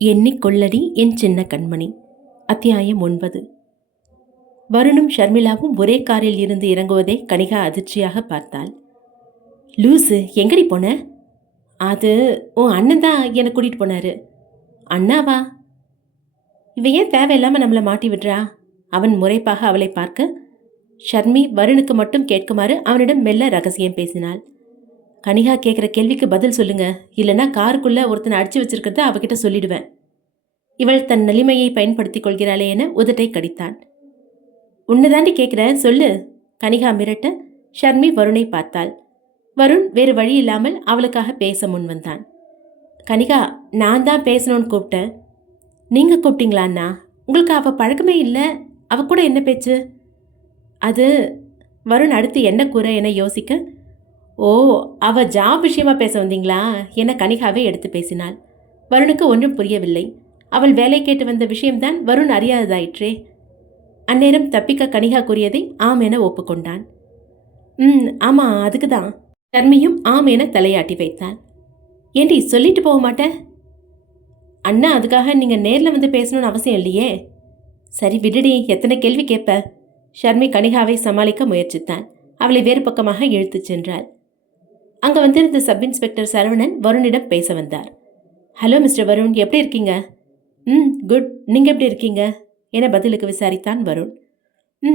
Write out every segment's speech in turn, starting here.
எண்ணிக்கொள்ளடி என் சின்ன கண்மணி. அத்தியாயம் 9. வருணும் ஷர்மிளாவும் ஒரே காரில் இருந்து இறங்குவதை கனிகா அதிர்ச்சியாக பார்த்தாள். லூசு, எங்கடி போன? அது உன் அண்ணன் தான் என்னை கூட்டிகிட்டு போனாரு. அண்ணாவா? இவ ஏன் தேவையில்லாமல் நம்மளை மாட்டி விடுறா? அவன் முறைப்பாக அவளை பார்க்க ஷர்மி வருணுக்கு மட்டும் கேட்குமாறு அவனிடம் மெல்ல ரகசியம் பேசினாள். கனிகா கேட்குற கேள்விக்கு பதில் சொல்லுங்க, இல்லைன்னா காருக்குள்ளே ஒருத்தனை அடிச்சு வச்சிருக்கிறத அவகிட்ட சொல்லிடுவேன். இவள் தன் நிலைமையை பயன்படுத்திக் கொள்கிறாளே என உதட்டை கடித்தான். உன்னைதாண்டி கேட்குற, சொல்லு. கனிகா மிரட்ட ஷர்மி வருணை பார்த்தாள். வருண் வேறு வழி இல்லாமல் அவளுக்காக பேச முன் வந்தான். கனிகா, நான் தான் பேசணும்னு கூப்பிட்டேன். நீங்கள் கூப்பிட்டீங்களாண்ணா? உங்களுக்கு அவள் பழக்கமே இல்லை, அவ கூட என்ன பேச்சு? அது வருண் அடுத்து என்ன கூற என யோசிக்க, ஓ, அவ ஜாப் விஷயமா பேச வந்தீங்களா என கனிகாவே எடுத்து பேசினாள். வருணுக்கு ஒன்றும் புரியவில்லை. அவள் வேலை கேட்டு வந்த விஷயம்தான் வருண் அறியாததாயிற்றே. அந்நேரம் தப்பிக்க கனிகா கூறியதை ஆம் என ஒப்புக்கொண்டான். ஆமாம், அதுக்கு தான். ஷர்மியும் ஆம் என தலையாட்டி வைத்தாள். ஏண்டி சொல்லிட்டு போக மாட்டேன்? அண்ணா, அதுக்காக நீங்கள் நேரில் வந்து பேசணும்னு அவசியம் இல்லையே. சரி விடுடி, எத்தனை கேள்வி கேட்ப? ஷர்மி கனிகாவை சமாளிக்க முயற்சித்தான். அவளை வேறு பக்கமாக இழுத்துச் சென்றாள். அங்கே வந்திருந்த சப் இன்ஸ்பெக்டர் சரவணன் வருணிடம் பேச வந்தார். ஹலோ மிஸ்டர் வருண், எப்படி இருக்கீங்க? குட். நீங்கள் எப்படி இருக்கீங்க என பதிலுக்கு விசாரித்தான் வருண்.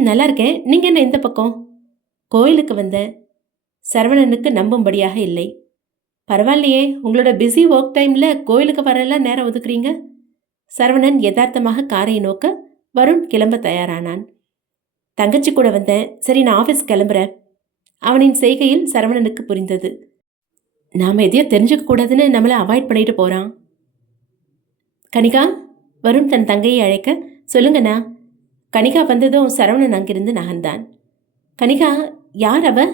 நல்லா இருக்கேன். நீங்கள் என்ன இந்த பக்கம்? கோயிலுக்கு வந்தேன். சரவணனுக்கு நம்பும்படியாக இல்லை. பரவாயில்லையே, உங்களோட பிஸி ஒர்க் டைமில் கோயிலுக்கு வரலாம் நேரம் ஒதுக்குறீங்க. சரவணன் யதார்த்தமாக காரை நோக்க வருண் கிளம்ப தயாரானான். தங்கச்சி கூட வந்தேன். சரி, நான் ஆஃபீஸ் கிளம்புறேன். அவனின் செய்கையில் சரவணனுக்கு புரிந்தது. நாம் எதையும் தெரிஞ்சுக்க கூடாதுன்னு நம்மளை அவாய்ட் பண்ணிட்டு போகிறான். கனிகா, வருண் தன் தங்கையை அழைக்க, சொல்லுங்கண்ணா. கனிகா வந்ததும் சரவணன் அங்கிருந்து நகர்ந்தான். கனிகா, யார் அவ?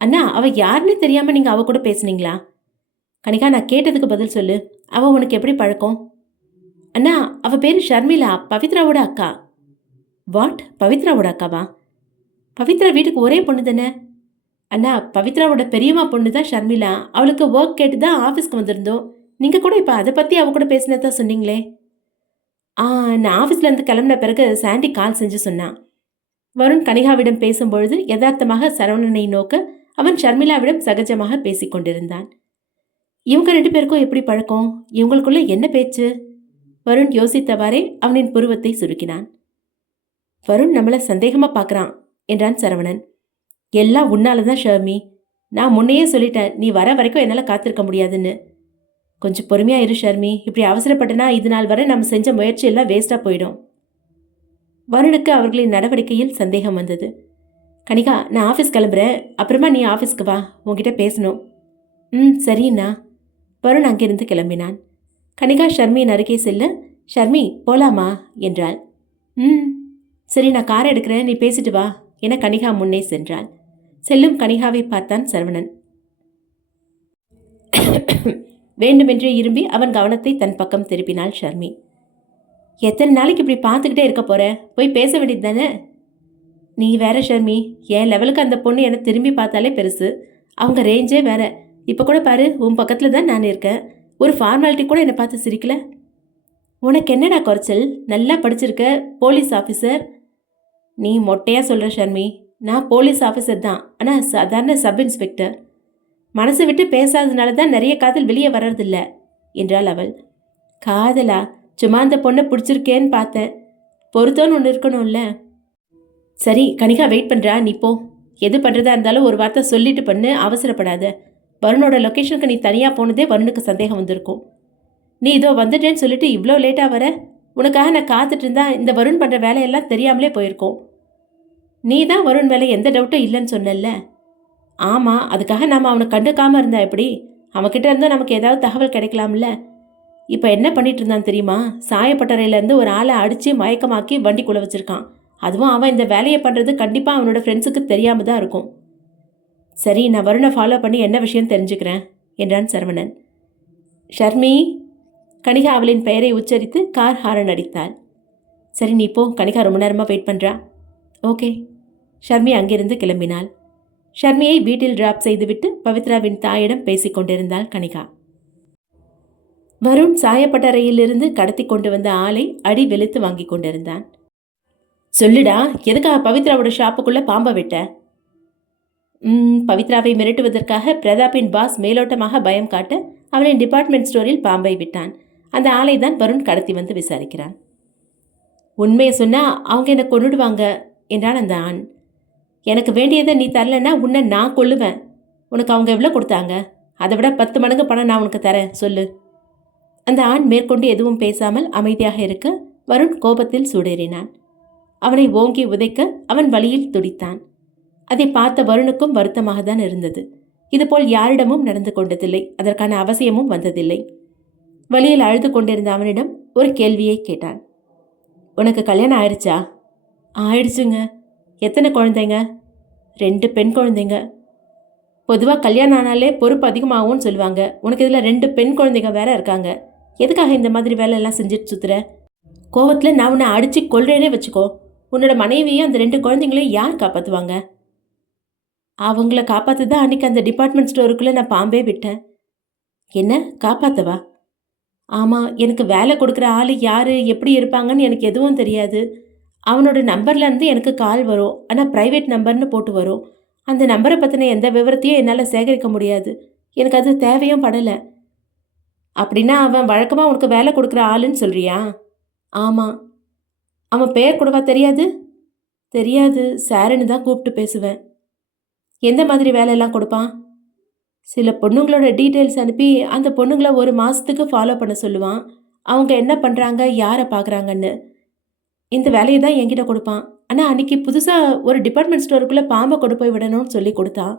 அண்ணா, அவ யாருன்னு தெரியாமல் நீங்கள் அவ கூட பேசுனீங்களா? கனிகா, நான் கேட்டதுக்கு பதில் சொல்லு. அவ உனக்கு எப்படி பழக்கம்? அண்ணா, அவ பேர் ஷர்மிளா, பவித்ராவோட அக்கா. வாட்? பவித்ராவோட அக்காவா? பவித்ரா வீட்டுக்கு ஒரே பொண்ணு தானே? அண்ணா, பவித்ராவோட பெரியம்மா பொண்ணு தான் ஷர்மிளா. அவளுக்கு ஒர்க் கேட்டு தான் ஆஃபீஸ்க்கு வந்திருந்தோம். நீங்கள் கூட இப்போ அதை பற்றி அவ கூட பேசினதான் சொன்னீங்களே. நான் ஆஃபீஸ்லேருந்து கிளம்பின பிறகு சாண்டி கால் செஞ்சு சொன்னான். வருண் கனிகாவிடம் பேசும்பொழுது யதார்த்தமாக சரவணனை நோக்க அவன் ஷர்மிளாவிடம் சகஜமாக பேசிக் கொண்டிருந்தான். இவங்க 2 பேருக்கும் எப்படி பழக்கம்? இவங்களுக்குள்ள என்ன பேச்சு? வருண் யோசித்தவாறே அவனின் புருவத்தை சுருக்கினான். வருண் நம்மளை சந்தேகமாக பார்க்குறான் என்றான் சரவணன். எல்லாம் உன்னால தான் ஷர்மி. நான் முன்னையே சொல்லிட்டேன், நீ வர வரைக்கும் என்னால் காத்திருக்க முடியாதுன்னு. கொஞ்சம் பொறுமையாக இரு ஷர்மி. இப்படி அவசரப்பட்டனா இது நாள் வரை நம்ம செஞ்ச முயற்சி எல்லாம் வேஸ்ட்டாக போயிடும். வருணுக்கு அவர்களின் நடவடிக்கையில் சந்தேகம் வந்தது. கனிகா, நான் ஆஃபீஸ் கிளம்புறேன். அப்புறமா நீ ஆஃபீஸ்க்கு வா, உங்ககிட்ட பேசணும். சரிண்ணா. வருண் அங்கிருந்து கிளம்பினான். கனிகா ஷர்மியின் அருகே செல்ல, ஷர்மி போலாமா என்றாள். சரி, நான் காரை எடுக்கிறேன், நீ பேசிட்டு வா என கனிகா முன்னே சென்றாள். செல்லும் கனிகாவை பார்த்தான் சரவணன். வேண்டுமென்றே இரும்பி அவன் கவனத்தை தன் பக்கம் திருப்பினாள் ஷர்மி. எத்தனை நாளைக்கு இப்படி பார்த்துக்கிட்டே இருக்க போற? போய் பேச வேண்டியது தானே? நீ வேற ஷர்மி, என் லெவலுக்கு அந்த பொண்ணு என்னை திரும்பி பார்த்தாலே பெருசு. அவங்க ரேஞ்சே வேற. இப்போ கூட பாரு, உன் பக்கத்தில் தான் நான் இருக்கேன். ஒரு ஃபார்மாலிட்டி கூட என்னை பார்த்து சிரிக்கல. உனக்கு என்னடா குறைச்சல்? நல்லா படிச்சிருக்க, போலீஸ் ஆஃபீஸர். நீ மொட்டையாக சொல்கிற ஷர்மி. நான் போலீஸ் ஆஃபீஸர் தான், ஆனால் சாதாரண சப் இன்ஸ்பெக்டர். மனசை விட்டு பேசாததுனால தான் நிறைய காதல் வெளியே வர்றதில்ல என்றாள் அவள். காதலா? சும்மா அந்த பொண்ணை பிடிச்சிருக்கேன்னு பார்த்தேன். பொறுத்தோன்னு ஒன்று இருக்கணும்ல. சரி கனிகா, வெயிட் பண்ணுறா, நீ போ. எது பண்ணுறதா இருந்தாலும் ஒரு வார்த்தை சொல்லிட்டு பண்ணு, அவசரப்படாத. வருணோட லொக்கேஷனுக்கு நீ தனியாக போனதே வருணுக்கு சந்தேகம் வந்திருக்கும். நீ இதோ வந்துட்டேன்னு சொல்லிட்டு இவ்வளோ லேட்டாக வர? உனக்காக நான் காத்துட்டு இருந்தா இந்த வருண் பண்ணுற வேலையெல்லாம் தெரியாமலே போயிருக்கோம். நீ தான் வருண் வேலை எந்த டவுட்டும் இல்லைன்னு சொன்னல. ஆமாம், அதுக்காக நாம் அவனை கண்டுக்காமல் இருந்தா எப்படி? அவன்கிட்ட இருந்தால் நமக்கு ஏதாவது தகவல் கிடைக்கலாம்ல. இப்போ என்ன பண்ணிட்டு இருந்தான் தெரியுமா? சாயப்பட்டறையிலேருந்து ஒரு ஆளை அடித்து மயக்கமாக்கி வண்டிக்குள்ளே வச்சுருக்கான். அதுவும் அவன் இந்த வேலையை பண்ணுறது கண்டிப்பாக அவனோட ஃப்ரெண்ட்ஸுக்கு தெரியாமல் தான் இருக்கும். சரி, நான் வருணை ஃபாலோ பண்ணி என்ன விஷயம் தெரிஞ்சுக்கிறேன் என்றான் சரவணன். ஷர்மி. கனிகா அவளின் பெயரை உச்சரித்து கார் ஹாரன் அடித்தாள். சரி, நீ போ. கனிகா ரொம்ப நேரமாக வெயிட் பண்ணுறா. ஓகே. ஷர்மி அங்கிருந்து கிளம்பினாள். ஷர்மியை வீட்டில் டிராப் செய்துவிட்டு பவித்ராவின் தாயிடம் பேசிக் கொண்டிருந்தாள் கனிகா. வருண் சாயப்பட்டறையிலிருந்து கடத்தி கொண்டு வந்த ஆளை அடி வெளுத்து வாங்கி கொண்டிருந்தான். சொல்லுடா, எதுக்காக பவித்ராவோட ஷாப்புக்குள்ள பாம்பை விட்ட? பவித்ராவை மிரட்டுவதற்காக பிரதாப்பின் பாஸ் மேலோட்டமாக பயம் காட்ட அவனின் டிபார்ட்மெண்ட் ஸ்டோரில் பாம்பை விட்டான். அந்த ஆளை தான் வருண் கடத்தி வந்து விசாரிக்கிறான். உண்மையை சொன்னா அவங்க என்னை கொன்னுடுவாங்க என்றான் அந்த ஆண். எனக்கு வேண்டியதை நீ தரலன்னா உன்னை நான் கொல்லுவேன். உனக்கு அவங்க எவ்வளோ கொடுத்தாங்க? அதை விட 10 மடங்கு பணம் நான் உனக்கு தரேன், சொல்லு. அந்த ஆண் மேற்கொண்டு எதுவும் பேசாமல் அமைதியாக இருக்க வருண் கோபத்தில் சூடேறினான். அவனை ஓங்கி உதைக்க அவன் வலியில் துடித்தான். அதை பார்த்த வருணுக்கும் வருத்தமாக தான் இருந்தது. இதுபோல் யாரிடமும் நடந்து கொண்டதில்லை, அதற்கான அவசியமும் வந்ததில்லை. வலியில் அழுது கொண்டிருந்த அவனிடம் ஒரு கேள்வியை கேட்டான். உனக்கு கல்யாணம் ஆயிடுச்சா? ஆயிடுச்சுங்க. எத்தனை குழந்தைங்க? 2 பெண் குழந்தைங்க. பொதுவாக கல்யாணம் ஆனாலே பொறுப்பு அதிகமாகும்னு சொல்லுவாங்க. உனக்கு இதில் 2 பெண் குழந்தைங்க வேற இருக்காங்க. எதுக்காக இந்த மாதிரி வேலையெல்லாம் செஞ்சுட்டு சுற்றுற? கோவத்தில் நான் உன்னை அடித்து கொள்றேனே வச்சுக்கோ. உன்னோட மனைவியும் அந்த 2 குழந்தைங்களையும் யார் காப்பாற்றுவாங்க? அவங்கள காப்பாற்று தான் அன்றைக்கி அந்த டிபார்ட்மெண்ட் ஸ்டோருக்குள்ளே நான் பாம்பே விட்டேன். என்ன காப்பாற்றவா? ஆமாம், எனக்கு வேலை கொடுக்குற ஆள் யார், எப்படி இருப்பாங்கன்னு எனக்கு எதுவும் தெரியாது. அவனோட நம்பர்லேருந்து எனக்கு கால் வரும், ஆனால் ப்ரைவேட் நம்பர்னு போட்டு வரும். அந்த நம்பரை பற்றின எந்த விவரத்தையும் என்னால் சேகரிக்க முடியாது. எனக்கு அது தேவையும் படலை. அப்படின்னா அவன் வழக்கமாக உனக்கு வேலை கொடுக்குற ஆளுன்னு சொல்கிறியா? ஆமாம். அவன் பெயர் கூடவா தெரியாது? தெரியாது, சாருன்னு தான் கூப்பிட்டு பேசுவேன். எந்த மாதிரி வேலையெல்லாம் கொடுப்பான்? சில பொண்ணுங்களோட டீட்டெயில்ஸ் அனுப்பி அந்த பொண்ணுங்களை 1 மாதத்துக்கு ஃபாலோ பண்ண சொல்லுவான். அவங்க என்ன பண்ணுறாங்க, யாரை பார்க்குறாங்கன்னு. இந்த வேலையை தான் என்கிட்ட கொடுப்பான். ஆனால் அன்றைக்கி புதுசாக ஒரு டிபார்ட்மெண்ட் ஸ்டோருக்குள்ளே பாம்பை கொண்டு போய் விடணும்னு சொல்லி கொடுத்தான்.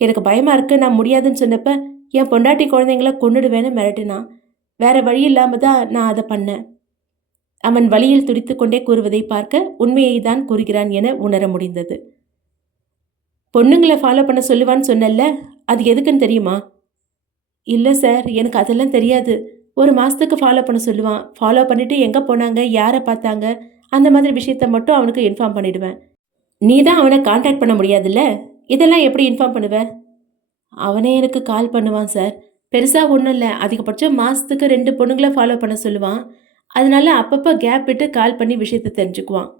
எனக்கு பயமாக இருக்குது, நான் முடியாதுன்னு சொன்னப்போ என் பொண்டாட்டி குழந்தைங்கள கொன்னுடுவேன்னு மிரட்டினான். வேறு வழி இல்லாமல் தான் நான் அதை பண்ணேன். அவன் வழியில் துடித்து கொண்டே கூறுவதை பார்க்க உண்மையை தான் கூறுகிறான் என உணர முடிந்தது. பொண்ணுங்களை ஃபாலோ பண்ண சொல்லுவான்னு சொன்னல, அது எதுக்குன்னு தெரியுமா? இல்லை சார், எனக்கு அதெல்லாம் தெரியாது. 1 மாதத்துக்கு ஃபாலோ பண்ண சொல்லுவான். ஃபாலோ பண்ணிவிட்டு எங்கே போனாங்க, யாரை பார்த்தாங்க, அந்த மாதிரி விஷயத்த மட்டும் அவனுக்கு இன்ஃபார்ம் பண்ணிவிடுவேன். நீ தான் அவனை காண்டாக்ட் பண்ண முடியாதுல்ல, இதெல்லாம் எப்படி இன்ஃபார்ம் பண்ணுவ? அவனே எனக்கு கால் பண்ணுவான் சார். பெருசாக ஒன்றும் இல்லை, அதிகபட்சம் மாதத்துக்கு 2 பொண்ணுங்களை ஃபாலோ பண்ண சொல்லுவான். அதனால அப்பப்போ கேப் விட்டு கால் பண்ணி விஷயத்தை தெரிஞ்சுக்குவான்.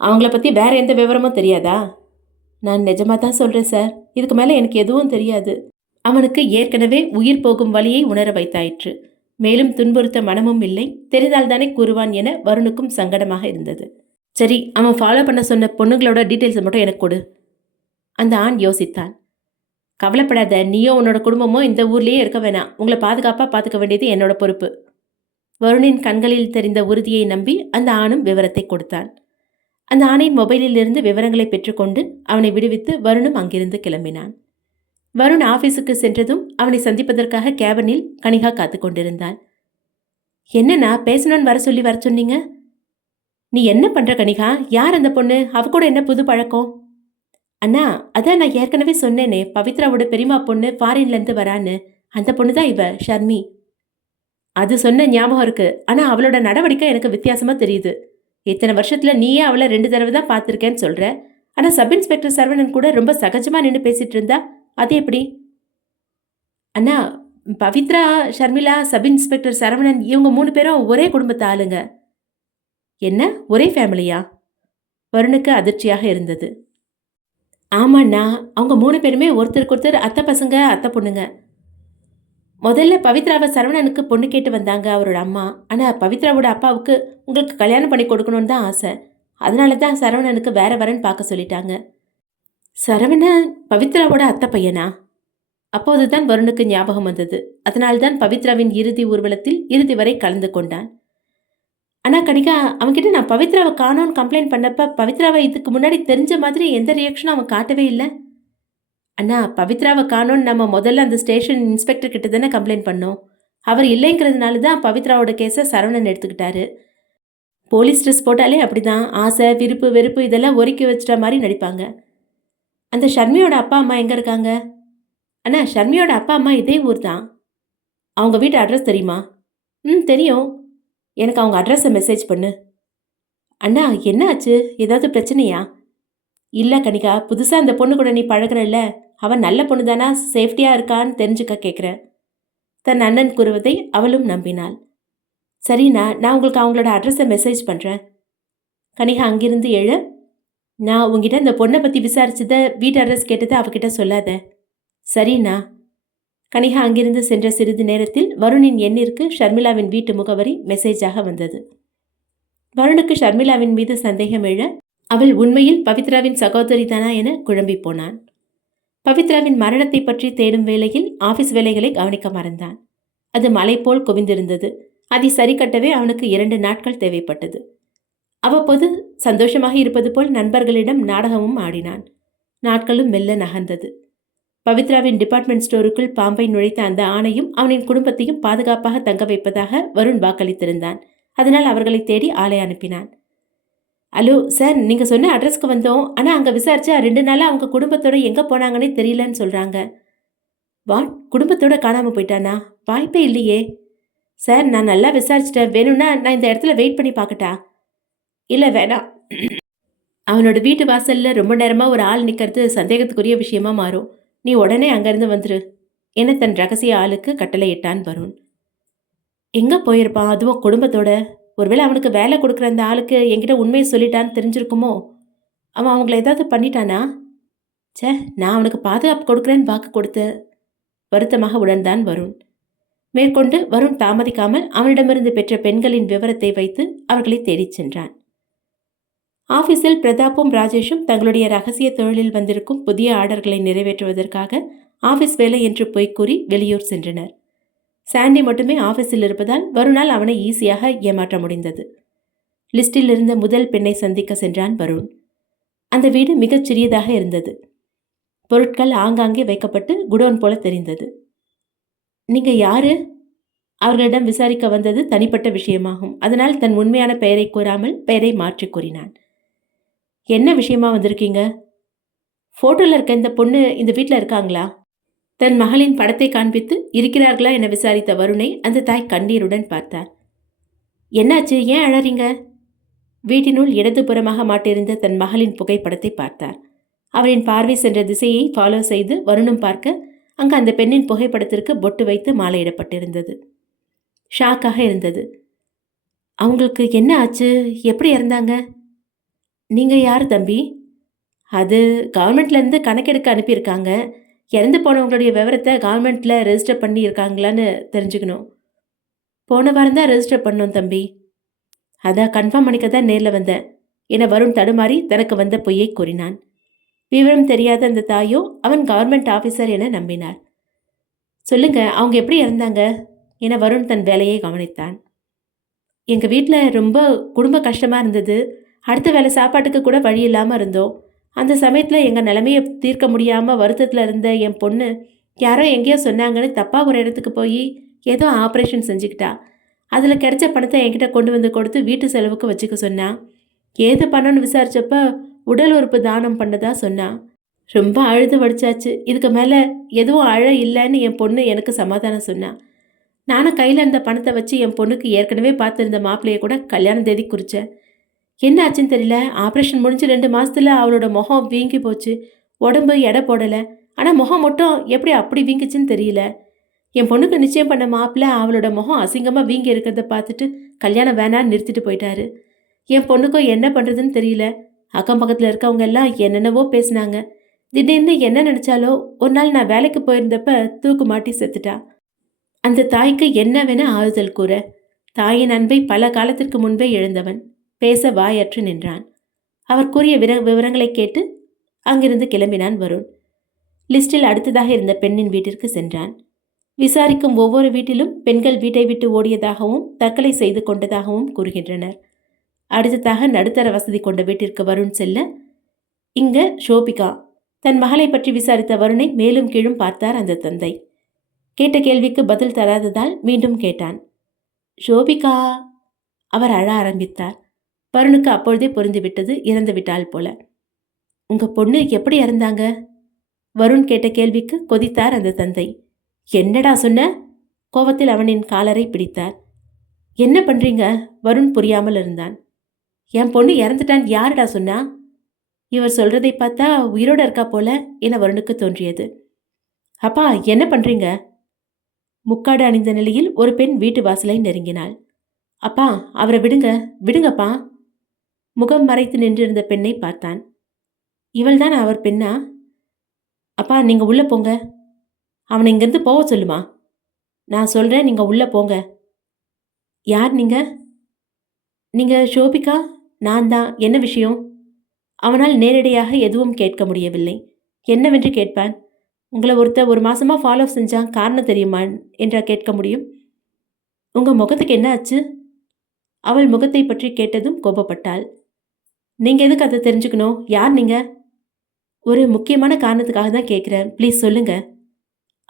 அவங்கள பற்றி வேறு எந்த விவரமும் தெரியாதா? நான் நிஜமாக தான் சொல்கிறேன் சார், இதுக்கு மேலே எனக்கு எதுவும் தெரியாது. அவனுக்கு ஏற்கனவே உயிர் போகும் வழியை உணர வைத்தாயிற்று. மேலும் துன்புறுத்த மனமும் இல்லை, தெரிந்தால்தானே கூறுவான் என வருணுக்கும் சங்கடமாக இருந்தது. சரி, அவன் ஃபாலோ பண்ண சொன்ன பொண்ணுங்களோட டீட்டெயில்ஸை மட்டும் எனக்கு கொடு. அந்த ஆண் யோசித்தான். கவலைப்படாத, நீயோ உன்னோட குடும்பமோ இந்த ஊர்லேயே இருக்க வேணாம். உங்களை பாதுகாப்பாக பார்த்துக்க வேண்டியது என்னோட பொறுப்பு. வருணின் கண்களில் தெரிந்த உறுதியை நம்பி அந்த ஆணும் விவரத்தை கொடுத்தான். அந்த ஆணின் மொபைலில் இருந்து விவரங்களை பெற்றுக்கொண்டு அவனை விடுவித்து வருணும் அங்கிருந்து கிளம்பினான். வருண் ஆஃபீஸுக்கு சென்றதும் அவனை சந்திப்பதற்காக கேபினில் கனிகா காத்து கொண்டிருந்தாள். என்னண்ணா, பேசணும்னு வர சொன்னீங்க? நீ என்ன பண்ணுற கனிகா? யார் அந்த பொண்ணு? அவ கூட என்ன புது பழக்கம்? அண்ணா, அதான் நான் ஏற்கனவே சொன்னேனே, பவித்ராவோட பெரியமா பொண்ணு ஃபாரின்லேருந்து வரான்னு. அந்த பொண்ணு தான் இவ, ஷர்மி. அது சொன்ன ஞாபகம் இருக்கு, ஆனால் அவளோட நடவடிக்கை எனக்கு வித்தியாசமாக தெரியுது. இத்தனை வருஷத்தில் நீயே அவளை 2 தடவை தான் பார்த்துருக்கேன்னு சொல்கிற. ஆனால் சப் இன்ஸ்பெக்டர் சரவணன் கூட ரொம்ப சகஜமாக நின்று பேசிகிட்டு இருந்தா, அது எப்படி? அண்ணா, பவித்ரா, ஷர்மிளா, சப் இன்ஸ்பெக்டர் சரவணன் இவங்க 3 பேரும் ஒரே குடும்பத்து ஆளுங்க. என்ன, ஒரே ஃபேமிலியா? வருணுக்கு அதிர்ச்சியாக இருந்தது. ஆமாண்ணா, அவங்க 3 பேருமே ஒருத்தருக்கு ஒருத்தர் அத்தை பசங்க, அத்தை பொண்ணுங்க. முதல்ல பவித்ராவை சரவணனுக்கு பொண்ணு கேட்டு வந்தாங்க அவரோட அம்மா. ஆனால் பவித்ராவோட அப்பாவுக்கு உங்களுக்கு கல்யாணம் பண்ணி கொடுக்கணுன்னு தான் ஆசை. அதனால தான் சரவணனுக்கு வேற வரன்னு பார்க்க சொல்லிட்டாங்க. சரவணன் பவித்ராவோட அத்தை பையனா? அப்போதுதான் வருணுக்கு ஞாபகம் வந்தது. அதனால்தான் பவித்ராவின் இறுதி ஊர்வலத்தில் இறுதி வரை கலந்து கொண்டான். ஆனால் கனிகா, அவன்கிட்ட நான் பவித்ராவை காணோன்னு கம்ப்ளைண்ட் பண்ணப்ப பவித்ராவை இதுக்கு முன்னாடி தெரிஞ்ச மாதிரி எந்த ரியாக்ஷனும் அவன் காட்டவே இல்லை. அண்ணா, பவித்ராவை காணோன்னு நம்ம முதல்ல அந்த ஸ்டேஷன் இன்ஸ்பெக்டர் கிட்ட தானே கம்ப்ளைண்ட் பண்ணோம். அவர் இல்லைங்கிறதுனால தான் பவித்ராவோட கேஸை சரவணன் எடுத்துக்கிட்டாரு. போலீஸ் ட்ரெஸ் போட்டாலே அப்படிதான், ஆசை, விருப்பு, வெறுப்பு இதெல்லாம் ஒதுக்கி வச்சிட்ட மாதிரி நடிப்பாங்க. அந்த ஷர்மியோட அப்பா அம்மா எங்கே இருக்காங்க? அண்ணா, ஷர்மியோட அப்பா அம்மா இதே ஊர் தான். அவங்க வீட்டு அட்ரஸ் தெரியுமா? தெரியும். எனக்கு அவங்க அட்ரஸை மெசேஜ் பண்ணு. அண்ணா, என்ன ஆச்சு? ஏதாவது பிரச்சனையா? இல்லை கனிகா, புதுசாக அந்த பொண்ணு கூட நீ பழகிறல்ல, அவன் நல்ல பொண்ணு தானா, சேஃப்டியாக இருக்கான்னு தெரிஞ்சுக்க கேட்குறேன். தன் அண்ணன் கூறுவதை அவளும் நம்பினாள். சரிண்ணா, நான் உங்களுக்கு அவங்களோட அட்ரஸை மெசேஜ் பண்ணுறேன். கனிகா அங்கிருந்து எழ, நான் உங்ககிட்ட இந்த பொண்ணை பற்றி விசாரிச்சதை, வீட்டு அட்ரஸ் கேட்டதை அவகிட்ட சொல்லாத. சரிண்ணா. கனிகா அங்கிருந்து சென்ற சிறிது நேரத்தில் வருணின் எண்ணிற்கு ஷர்மிளாவின் வீட்டு முகவரி மெசேஜாக வந்தது. வருணுக்கு ஷர்மிளாவின் மீது சந்தேகம் எழ, அவள் உண்மையில் பவித்ராவின் சகோதரி தானா என குழம்பி போனான். பவித்ராவின் மரணத்தை பற்றி தேடும் வேளையில் ஆபீஸ் வேலைகளை கவனிக்க மறந்தான். அது மலை போல் குவிந்திருந்தது. அதை சரி கட்டவே அவனுக்கு 2 நாட்கள் தேவைப்பட்டது. அவ்வப்போது சந்தோஷமாக இருப்பது போல் நண்பர்களிடம் நாடகமும் ஆடினான். நாட்களும் மெல்ல நகர்ந்தது. பவித்ராவின் டிபார்ட்மெண்ட் ஸ்டோருக்குள் பாம்பை நுழைத்த அந்த ஆணையும் அவனின் குடும்பத்தையும் பாதுகாப்பாக தங்க வைப்பதாக வருண் வாக்களித்திருந்தான். அதனால் அவர்களை தேடி ஆளை அனுப்பினான். ஹலோ சார், நீங்கள் சொன்ன அட்ரஸ்க்கு வந்தோம். ஆனால் அங்கே விசாரிச்சா 2 நாளாக அவங்க குடும்பத்தோட எங்கே போனாங்கன்னே தெரியலன்னு சொல்கிறாங்க. வாட், குடும்பத்தோட காணாமல் போயிட்டானா? வாய்ப்பே இல்லையே. சார், நான் நல்லா விசாரிச்சிட்டேன். வேணும்னா நான் இந்த இடத்துல வெயிட் பண்ணி பார்க்கட்டா? இல்லை வேணாம். அவனோட வீட்டு வாசலில் ரொம்ப நேரமாக ஒரு ஆள் நிற்கிறது சந்தேகத்துக்குரிய விஷயமா மாறும். நீ உடனே அங்கேருந்து வந்துரு என தன் ரகசிய ஆளுக்கு கட்டளையிட்டான் வருண். எங்கே போயிருப்பான், அதுவும் குடும்பத்தோட? ஒருவேளை அவனுக்கு வேலை கொடுக்குற அந்த ஆளுக்கு என்கிட்ட உண்மையை சொல்லிட்டான்னு தெரிஞ்சிருக்குமோ? அவன் அவங்கள ஏதாவது பண்ணிட்டானா? சே, நான் அவனுக்கு பாதுகாப்பு கொடுக்குறேன்னு வாக்கு கொடுத்து வருத்தமாக உணர்ந்தான் வருண். மேற்கொண்டு வருண் தாமதிக்காமல் அவனிடமிருந்து பெற்ற பெண்களின் விவரத்தை வைத்து அவர்களை தேடிச் சென்றான். ஆபீஸில் பிரதாப்பும் ராஜேஷும் தங்களுடைய ரகசிய தொழிலில் வந்திருக்கும் புதிய ஆர்டர்களை நிறைவேற்றுவதற்காக ஆபீஸ் வேலை என்று பொய்க்கூறி வெளியூர் சென்றனர். சாண்டி மட்டுமே ஆபீஸில் இருப்பதால் வருணால் அவனை ஈஸியாக ஏமாற்ற முடிந்தது. லிஸ்டில் இருந்த முதல் பெண்ணை சந்திக்க சென்றான் வருண். அந்த வீடு மிகச் சிறியதாக இருந்தது. பொருட்கள் ஆங்காங்கே வைக்கப்பட்டு குடோன் போல தெரிந்தது. நீங்க யாரு? அவர்களிடம் விசாரிக்க வந்தது தனிப்பட்ட விஷயமாகும். அதனால் தன் உண்மையான பெயரை கூறாமல் பெயரை மாற்றி கூறினான். என்ன விஷயமா வந்திருக்கீங்க? போட்டோல இருக்க இந்த பொண்ணு இந்த வீட்டில் இருக்காங்களா? தன் மகளின் படத்தை காண்பித்து இருக்கிறார்களா என விசாரித்த வருணை அந்த தாய் கண்ணீருடன் பார்த்தார். என்னாச்சு, ஏன் அழறீங்க? வீட்டினுள் இடதுபுறமாக மாட்டியிருந்த தன் மகளின் புகைப்படத்தை பார்த்தார். அவரின் பார்வை சென்ற திசையை ஃபாலோ செய்து வருணும் பார்க்க அங்கு அந்த பெண்ணின் புகைப்படத்திற்கு பொட்டு வைத்து மாலையிடப்பட்டிருந்தது. ஷாக்காக இருந்தது. அவங்களுக்கு என்ன ஆச்சு? எப்படி இறந்தாங்க? நீங்க யார் தம்பி? அது கவர்மெண்ட்லேருந்து கணக்கெடுக்க அனுப்பியிருக்காங்க. இறந்து போனவங்களுடைய விவரத்தை கவர்மெண்ட்டில் ரெஜிஸ்டர் பண்ணி இருக்காங்களான்னு தெரிஞ்சுக்கணும். போன வாரம் தான் ரெஜிஸ்டர் பண்ணோம் தம்பி. அதான் கன்ஃபார்ம் பண்ணிக்க தான் நேரில் வந்தேன் என வருண் தடுமாறி தனக்கு வந்த பொய்யை கூறினான். விவரம் தெரியாத அந்த தாயோ அவன் கவர்மெண்ட் ஆஃபீஸர் என நம்பினார். சொல்லுங்க, அவங்க எப்படி இறந்தாங்க என வருண் தன் வேலையை கவனித்தான். எங்கள் வீட்டில் ரொம்ப குடும்ப கஷ்டமாக இருந்தது. அடுத்த வேலை சாப்பாட்டுக்கு கூட வழி இல்லாமல் இருந்தோம். அந்த சமயத்தில் எங்கள் நிலைமையை தீர்க்க முடியாமல் வருத்தத்தில் இருந்த என் பொண்ணு யாரோ எங்கேயோ சொன்னாங்கன்னு தப்பாக ஒரு இடத்துக்கு போய் ஏதோ ஆப்ரேஷன் செஞ்சுக்கிட்டா. அதில் கிடைச்ச பணத்தை என்கிட்ட கொண்டு வந்து கொடுத்து வீட்டு செலவுக்கு வச்சுக்க சொன்னான். ஏது பணம்னு விசாரிச்சப்ப உடல் உறுப்பு தானம் பண்ணதா சொன்னான். ரொம்ப அழுது வடிச்சாச்சு. இதுக்கு மேலே எதுவும் அழ இல்லைன்னு என் பொண்ணு எனக்கு சமாதானம் சொன்னான். நானும் கையில் இருந்த பணத்தை வச்சு என் பொண்ணுக்கு ஏற்கனவே பார்த்துருந்த மாப்பிள்ளையை கூட கல்யாண தேதி குறித்தேன். என்ன ஆச்சுன்னு தெரியல. ஆப்ரேஷன் முடிஞ்சு 2 மாதத்தில் அவளோட முகம் வீங்கி போச்சு. உடம்பு எடை போடலை. ஆனால் முகம் மட்டும் எப்படி அப்படி வீங்கிச்சுன்னு தெரியல. என் பொண்ணுக்கு நிச்சயம் பண்ண மாப்பிள்ளை அவளோட முகம் அசிங்கமாக வீங்கி இருக்கிறத பார்த்துட்டு கல்யாணம் வேணான்னு நிறுத்திட்டு போயிட்டாரு. என் பொண்ணுக்கும் என்ன பண்ணுறதுன்னு தெரியல. அக்கம் பக்கத்தில் இருக்கவங்க எல்லாம் என்னென்னவோ பேசினாங்க. திடீர்னு என்ன நினச்சாலோ ஒரு நாள் நான் வேலைக்கு போயிருந்தப்ப தூக்கு மாட்டி செத்துட்டா. அந்த தாய்க்கு என்ன வேண ஆறுதல் கூற? தாயின் அன்பை பல காலத்திற்கு முன்பே இழந்தவன் பேச வாயற்று நின்றான். அவர் கூறிய விவரங்களை கேட்டு அங்கிருந்து கிளம்பினான் வருண். லிஸ்டில் அடுத்ததாக இருந்த பெண்ணின் வீட்டிற்கு சென்றான். விசாரிக்கும் ஒவ்வொரு வீட்டிலும் பெண்கள் வீட்டை விட்டு ஓடியதாகவும் தற்கொலை செய்து கொண்டதாகவும் கூறுகின்றனர். அடுத்ததாக நடுத்தர வசதி கொண்ட வீட்டிற்கு வருண் செல்ல இங்க ஷோபிகா. தன் மகளை பற்றி விசாரித்த வருணை மேலும் கீழும் பார்த்தார் அந்த தந்தை. கேட்ட கேள்விக்கு பதில் தராததால் மீண்டும் கேட்டான். ஷோபிகா? அவர் அழ ஆரம்பித்தார். வருணுக்கு அப்பொழுதே புரிந்துவிட்டது, இறந்து விட்டாள் போல. உங்க பொண்ணு எப்படி இறந்தாங்க? வருண் கேட்ட கேள்விக்கு கொதித்தார் அந்த தந்தை. என்னடா சொன்ன? கோபத்தில் அவனின் காலரை பிடித்தார். என்ன பண்றீங்க? வருண் புரியாமல் இருந்தான். என் பொண்ணு இறந்துட்டான் யாருடா சொன்னா? இவர் சொல்றதை பார்த்தா உயிரோட இருக்கா போல என வருணுக்கு தோன்றியது. அப்பா, என்ன பண்றீங்க? முக்காடு அணிந்த நிலையில் ஒரு பெண் வீட்டு வாசலை நெருங்கினாள். அப்பா, அவரை விடுங்க, விடுங்கப்பா. முகம் மறைத்து நின்றிருந்த பெண்ணை பார்த்தான். இவள்தான் அவர் பெண்ணா? அப்பா, நீங்க உள்ள போங்க. அவனை இங்கிருந்து போக சொல்லுமா. நான் சொல்றேன், நீங்க உள்ள போங்க. யார் நீங்க? நீங்க ஷோபிகா? நான் தான். என்ன விஷயம்? அவனால் நேரடியாக எதுவும் கேட்க முடியவில்லை. என்னவென்று கேட்பான்? உங்களை ஒருத்தர் 1 மாசமா ஃபாலோ செஞ்சான், காரணம் தெரியுமா என்றா கேட்க முடியும்? உங்க முகத்துக்கு என்ன ஆச்சு? அவள் முகத்தை பற்றி கேட்டதும் கோபப்பட்டாள். நீங்க எதுக்கு அதை தெரிஞ்சுக்கணும்? யார் நீங்க? ஒரு முக்கியமான காரணத்துக்காக தான் கேட்குறேன், ப்ளீஸ் சொல்லுங்க.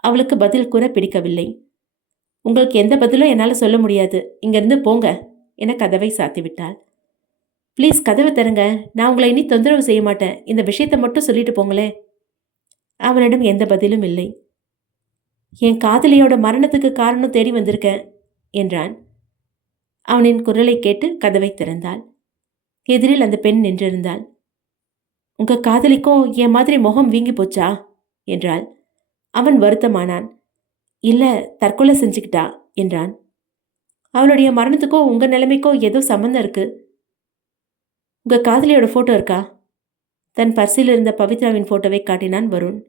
அவளுக்கு பதில் கூற பிடிக்கவில்லை. உங்களுக்கு எந்த பதிலும் என்னால் சொல்ல முடியாது, இங்கிருந்து போங்க என கதவை சாத்திவிட்டாள். ப்ளீஸ் கதவை தருங்க, நான் உங்களை இனி தொந்தரவு செய்ய மாட்டேன், இந்த விஷயத்தை மட்டும் சொல்லிட்டு போங்களேன். அவனிடம் எந்த பதிலும் இல்லை. என் காதலியோட மரணத்துக்கு காரணம் தேடி வந்திருக்கேன் என்றான். அவனின் குரலை கேட்டு கதவை திறந்தாள். எதிரில் அந்த பெண் நின்றிருந்தாள். உங்க காதலிக்கும் என் மாதிரி முகம் வீங்கி போச்சா என்றாள். அவன் வருத்தமானான். இல்ல, தற்கொலை செஞ்சுக்கிட்டா என்றான். அவளுடைய மரணத்துக்கோ உங்க நிலைமைக்கோ ஏதோ சம்மந்தம் இருக்கு. உங்க காதலியோட போட்டோ இருக்கா? தன் பர்சில் இருந்த பவித்ராவின் போட்டோவை காட்டினான் வருண்.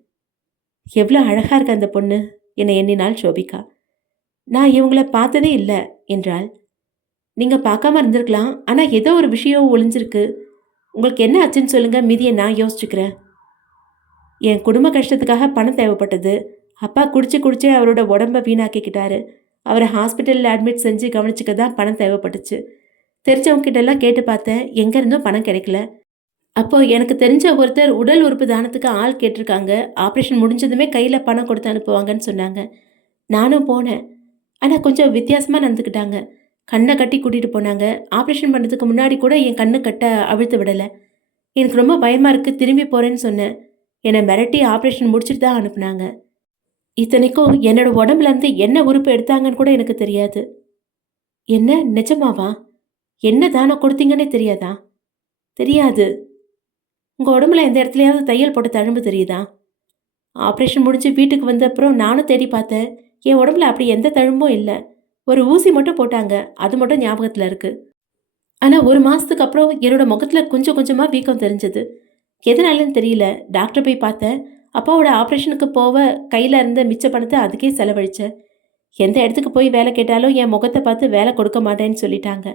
எவ்வளோ அழகா இருக்கு அந்த பொண்ணு என எண்ணினாள் ஷோபிகா. நான் இவங்கள பார்த்ததே இல்லை என்றாள். நீங்க பார்க்காம இருந்திருக்கலாம், ஆனா ஏதோ ஒரு விஷயம் ஒளிஞ்சிருக்கு. உங்களுக்கு என்ன ஆச்சுன்னு சொல்லுங்க, மீதியை நான் யோசிச்சுக்கிறேன். என் குடும்ப கஷ்டத்துக்காக பணம் தேவைப்பட்டது. அப்பா குடிச்சு அவரோட உடம்ப வீணாக்கிக்கிட்டாரு. அவரை ஹாஸ்பிட்டலில் அட்மிட் செஞ்சு கவனிச்சுக்க தான் பணம் தேவைப்பட்டுச்சு. தெரிஞ்சவங்க கிட்டெல்லாம் கேட்டு பார்த்தேன், எங்கேருந்தும் பணம் கிடைக்கல. அப்போ எனக்கு தெரிஞ்ச ஒருத்தர் உடல் உறுப்பு தானத்துக்கு ஆள் கேட்டிருக்காங்க. ஆப்ரேஷன் முடிஞ்சதுமே கையில் பணம் கொடுத்து அனுப்புவாங்கன்னு சொன்னாங்க. நானும் போனேன். ஆனால் கொஞ்சம் வித்தியாசமாக நடந்துக்கிட்டாங்க. கண்ணை கட்டி கூட்டிகிட்டு போனாங்க. ஆப்ரேஷன் பண்ணுறதுக்கு முன்னாடி கூட என் கண்ணு கட்ட அவிழ்த்து விடலை. எனக்கு ரொம்ப பயமாக இருக்குது, திரும்பி போகிறேன்னு சொன்னேன். என்னை மிரட்டி ஆப்ரேஷன் முடிச்சுட்டு தான் அனுப்புனாங்க. இத்தனைக்கும் என்னோட உடம்புலேருந்து என்ன உறுப்பு எடுத்தாங்கன்னு கூட எனக்கு தெரியாது. என்ன, நிஜமாவா? என்ன தானம் கொடுத்தீங்கன்னே தெரியாதா? தெரியாது. உங்கள் உடம்புல எந்த இடத்துலையாவது தையல் போட்ட தழும்பு தெரியுதா? ஆப்ரேஷன் முடிஞ்சு வீட்டுக்கு வந்த அப்புறம் நானும் தேடி பார்த்தேன். என் உடம்புல அப்படி எந்த தழும்பும் இல்லை. ஒரு ஊசி மட்டும் போட்டாங்க, அது மட்டும் ஞாபகத்தில் இருக்குது. ஆனால் 1 மாதத்துக்கு அப்புறம் என்னோட முகத்தில் கொஞ்சம் கொஞ்சமாக வீக்கம் தெரிஞ்சது. எதனாலன்னு தெரியல. டாக்டர் போய் பார்த்தேன். அப்பாவோட ஆப்ரேஷனுக்கு போக கையில் இருந்த மிச்ச பணத்தை அதுக்கே செலவழித்தேன். எந்த இடத்துக்கு போய் வேலை கேட்டாலும் என் முகத்தை பார்த்து வேலை கொடுக்க மாட்டேன்னு சொல்லிட்டாங்க.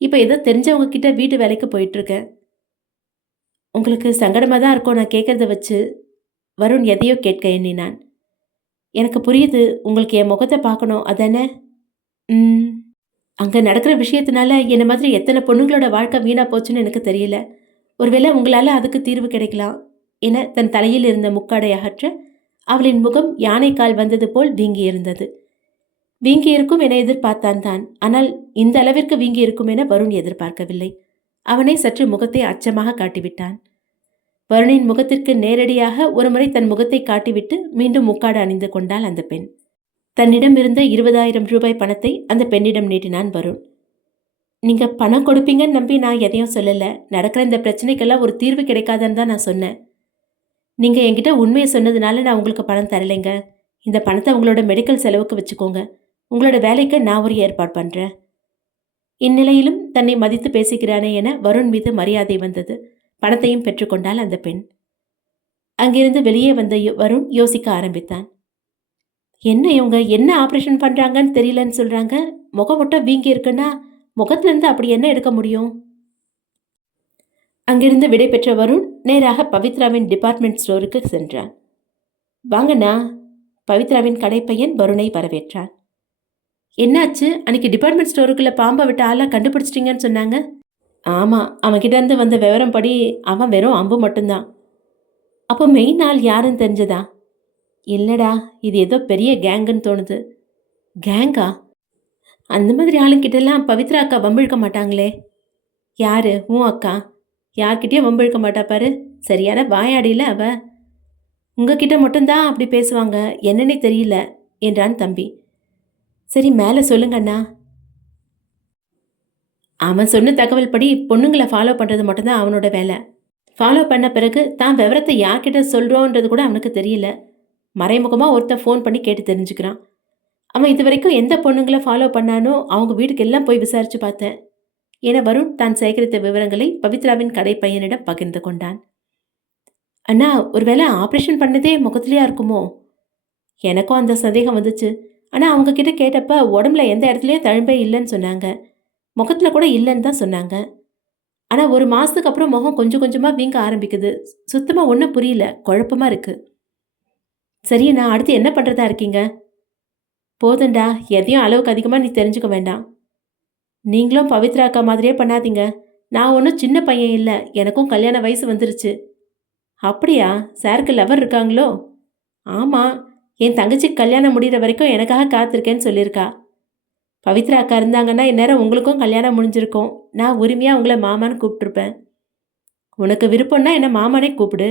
இப்போ ஏதோ தெரிஞ்சவங்க கிட்ட வீட்டு வேலைக்கு போயிட்டுருக்கேன். உங்களுக்கு சங்கடமாக தான் இருக்கும் நான் கேட்குறத வச்சு. வருண் எதையோ கேட்க எண்ணினான். எனக்கு புரியுது, உங்களுக்கு என் முகத்தை பார்க்கணும் அதானே? அங்கே நடக்கிற விஷயத்தினால என்னை மாதிரி எத்தனை பொண்ணுங்களோட வாழ்க்கை வீணாக போச்சுன்னு எனக்கு தெரியல. ஒருவேளை உங்களால் அதுக்கு தீர்வு கிடைக்கலாம் என தன் தலையில் இருந்த முக்காடை அகற்ற அவளின் முகம் யானைக்கால் வந்தது போல் வீங்கியிருந்தது. வீங்கியிருக்கும் என எதிர்பார்த்தான் தான். ஆனால் இந்த அளவிற்கு வீங்கியிருக்கும் என வருண் எதிர்பார்க்கவில்லை. அவனை சற்று முகத்தை அச்சமாக காட்டிவிட்டான். வருணின் முகத்திற்கு நேரடியாக ஒருமுறை தன் முகத்தை காட்டிவிட்டு மீண்டும் முக்காடு அணிந்து கொண்டாள் அந்த பெண். தன்னிடம் இருந்த 20,000 ரூபாய் பணத்தை அந்த பெண்ணிடம் நீட்டினான் வருண். நீங்க பணம் கொடுப்பீங்கன்னு நம்பி நான் எதையும் சொல்லலை. நடக்கிற இந்த பிரச்சனைக்கெல்லாம் ஒரு தீர்வு கிடைக்காதுன்னு தான் நான் சொன்னேன். நீங்க என்கிட்ட உண்மையை சொன்னதுனால நான் உங்களுக்கு பணம் தரலைங்க. இந்த பணத்தை உங்களோட மெடிக்கல் செலவுக்கு வச்சுக்கோங்க. உங்களோட வேலைக்கு நான் ஒரு ஏற்பாடு பண்ணுறேன். இந்நிலையிலும் தன்னை மதித்து பேசுகிறானே என வருண் மீது மரியாதை வந்தது. பணத்தையும் பெற்றுக்கொண்டாள் அந்த பெண். அங்கிருந்து வெளியே வந்த வருண் யோசிக்க ஆரம்பித்தான். என்ன இவங்க என்ன ஆப்ரேஷன் பண்ணுறாங்கன்னு தெரியலன்னு சொல்கிறாங்க. முகம் மட்டும் வீங்கி இருக்குன்னா முகத்திலிருந்து அப்படி என்ன எடுக்க முடியும்? அங்கிருந்து விடை பெற்ற வருண் நேராக பவித்ராவின் டிபார்ட்மெண்ட் ஸ்டோருக்கு சென்றான். வாங்கண்ணா. பவித்ராவின் கடைப்பையன் வருணை வரவேற்றான். என்னாச்சு? அன்னைக்கு டிபார்ட்மெண்ட் ஸ்டோருக்குள்ளே பாம்பை விட்டு ஆளாக கண்டுபிடிச்சிட்டிங்கன்னு சொன்னாங்க. ஆமாம், அவன்கிட்டேருந்து வந்த விவரம் படி அவன் வெறும் அம்பு மட்டும்தான். அப்போ மெயின் ஆள் யாருன்னு தெரிஞ்சதா? இல்லைடா, இது ஏதோ பெரிய கேங்குன்னு தோணுது. கேங்கா? அந்த மாதிரி ஆளுங்கிட்டெல்லாம் பவித்ரா அக்கா வம்பிழுக்க மாட்டாங்களே. யாரு? உன் அக்கா யார்கிட்டயும் வம்பிழுக்க மாட்டா பாரு. சரியான வாயாடியில் அவ. உங்ககிட்ட மட்டும்தான் அப்படி பேசுவாங்க, என்னன்னே தெரியல என்றான் தம்பி. சரி, மேலே சொல்லுங்கண்ணா. அவன் சொன்ன தகவல் படி பொண்ணுங்களை ஃபாலோ பண்ணுறது மட்டும்தான் அவனோட வேலை. ஃபாலோ பண்ண பிறகு தான் விவரத்தை யார்கிட்ட சொல்கிறோன்றது கூட அவனுக்கு தெரியல. மறைமுகமாக ஒருத்தன் ஃபோன் பண்ணி கேட்டு தெரிஞ்சுக்கிறான். அவன் இது வரைக்கும் எந்த பொண்ணுங்களை ஃபாலோ பண்ணானோ அவங்க வீட்டுக்கு எல்லாம் போய் விசாரிச்சு பார்த்தேன் என வருண் தான் சேகரித்த விவரங்களை பவித்ராவின் கடை பையனிடம் பகிர்ந்து கொண்டான். அண்ணா, ஒருவேளை ஆப்ரேஷன் பண்ணதே முகத்திலேயா இருக்குமோ? எனக்கும் அந்த சந்தேகம் வந்துச்சு. ஆனால் அவங்க கிட்ட கேட்டப்ப உடம்புல எந்த இடத்துலையும் தழும்பே இல்லைன்னு சொன்னாங்க. முகத்தில் கூட இல்லைன்னு தான் சொன்னாங்க. ஆனால் ஒரு மாதத்துக்கு அப்புறம் முகம் கொஞ்சம் கொஞ்சமாக வீங்க ஆரம்பிக்குது. சுத்தமாக ஒன்றும் புரியல, குழப்பமாக இருக்குது. சரி, நான் அடுத்து என்ன பண்ணுறதா இருக்கீங்க? போதுண்டா, எதையும் அளவுக்கு அதிகமாக நீ தெரிஞ்சுக்க வேண்டாம். நீங்களும் பவித்ரா அக்கா மாதிரியே பண்ணாதீங்க. நான் ஒன்றும் சின்ன பையன் இல்லை, எனக்கும் கல்யாண வயசு வந்துருச்சு. அப்படியா? சாருக்கு லவர் இருக்காங்களோ? ஆமாம், என் தங்கச்சிக்கு கல்யாணம் முடிகிற வரைக்கும் எனக்காக காத்திருக்கேன்னு சொல்லியிருக்கா. பவித்ரா அக்கா இருந்தாங்கன்னா இந்நேரம் உங்களுக்கும் கல்யாணம் முடிஞ்சிருக்கும். நான் உரிமையாக உங்களை மாமான்னு கூப்பிட்ருப்பேன். உனக்கு விருப்பம்னா என்ன மாமானே கூப்பிடு.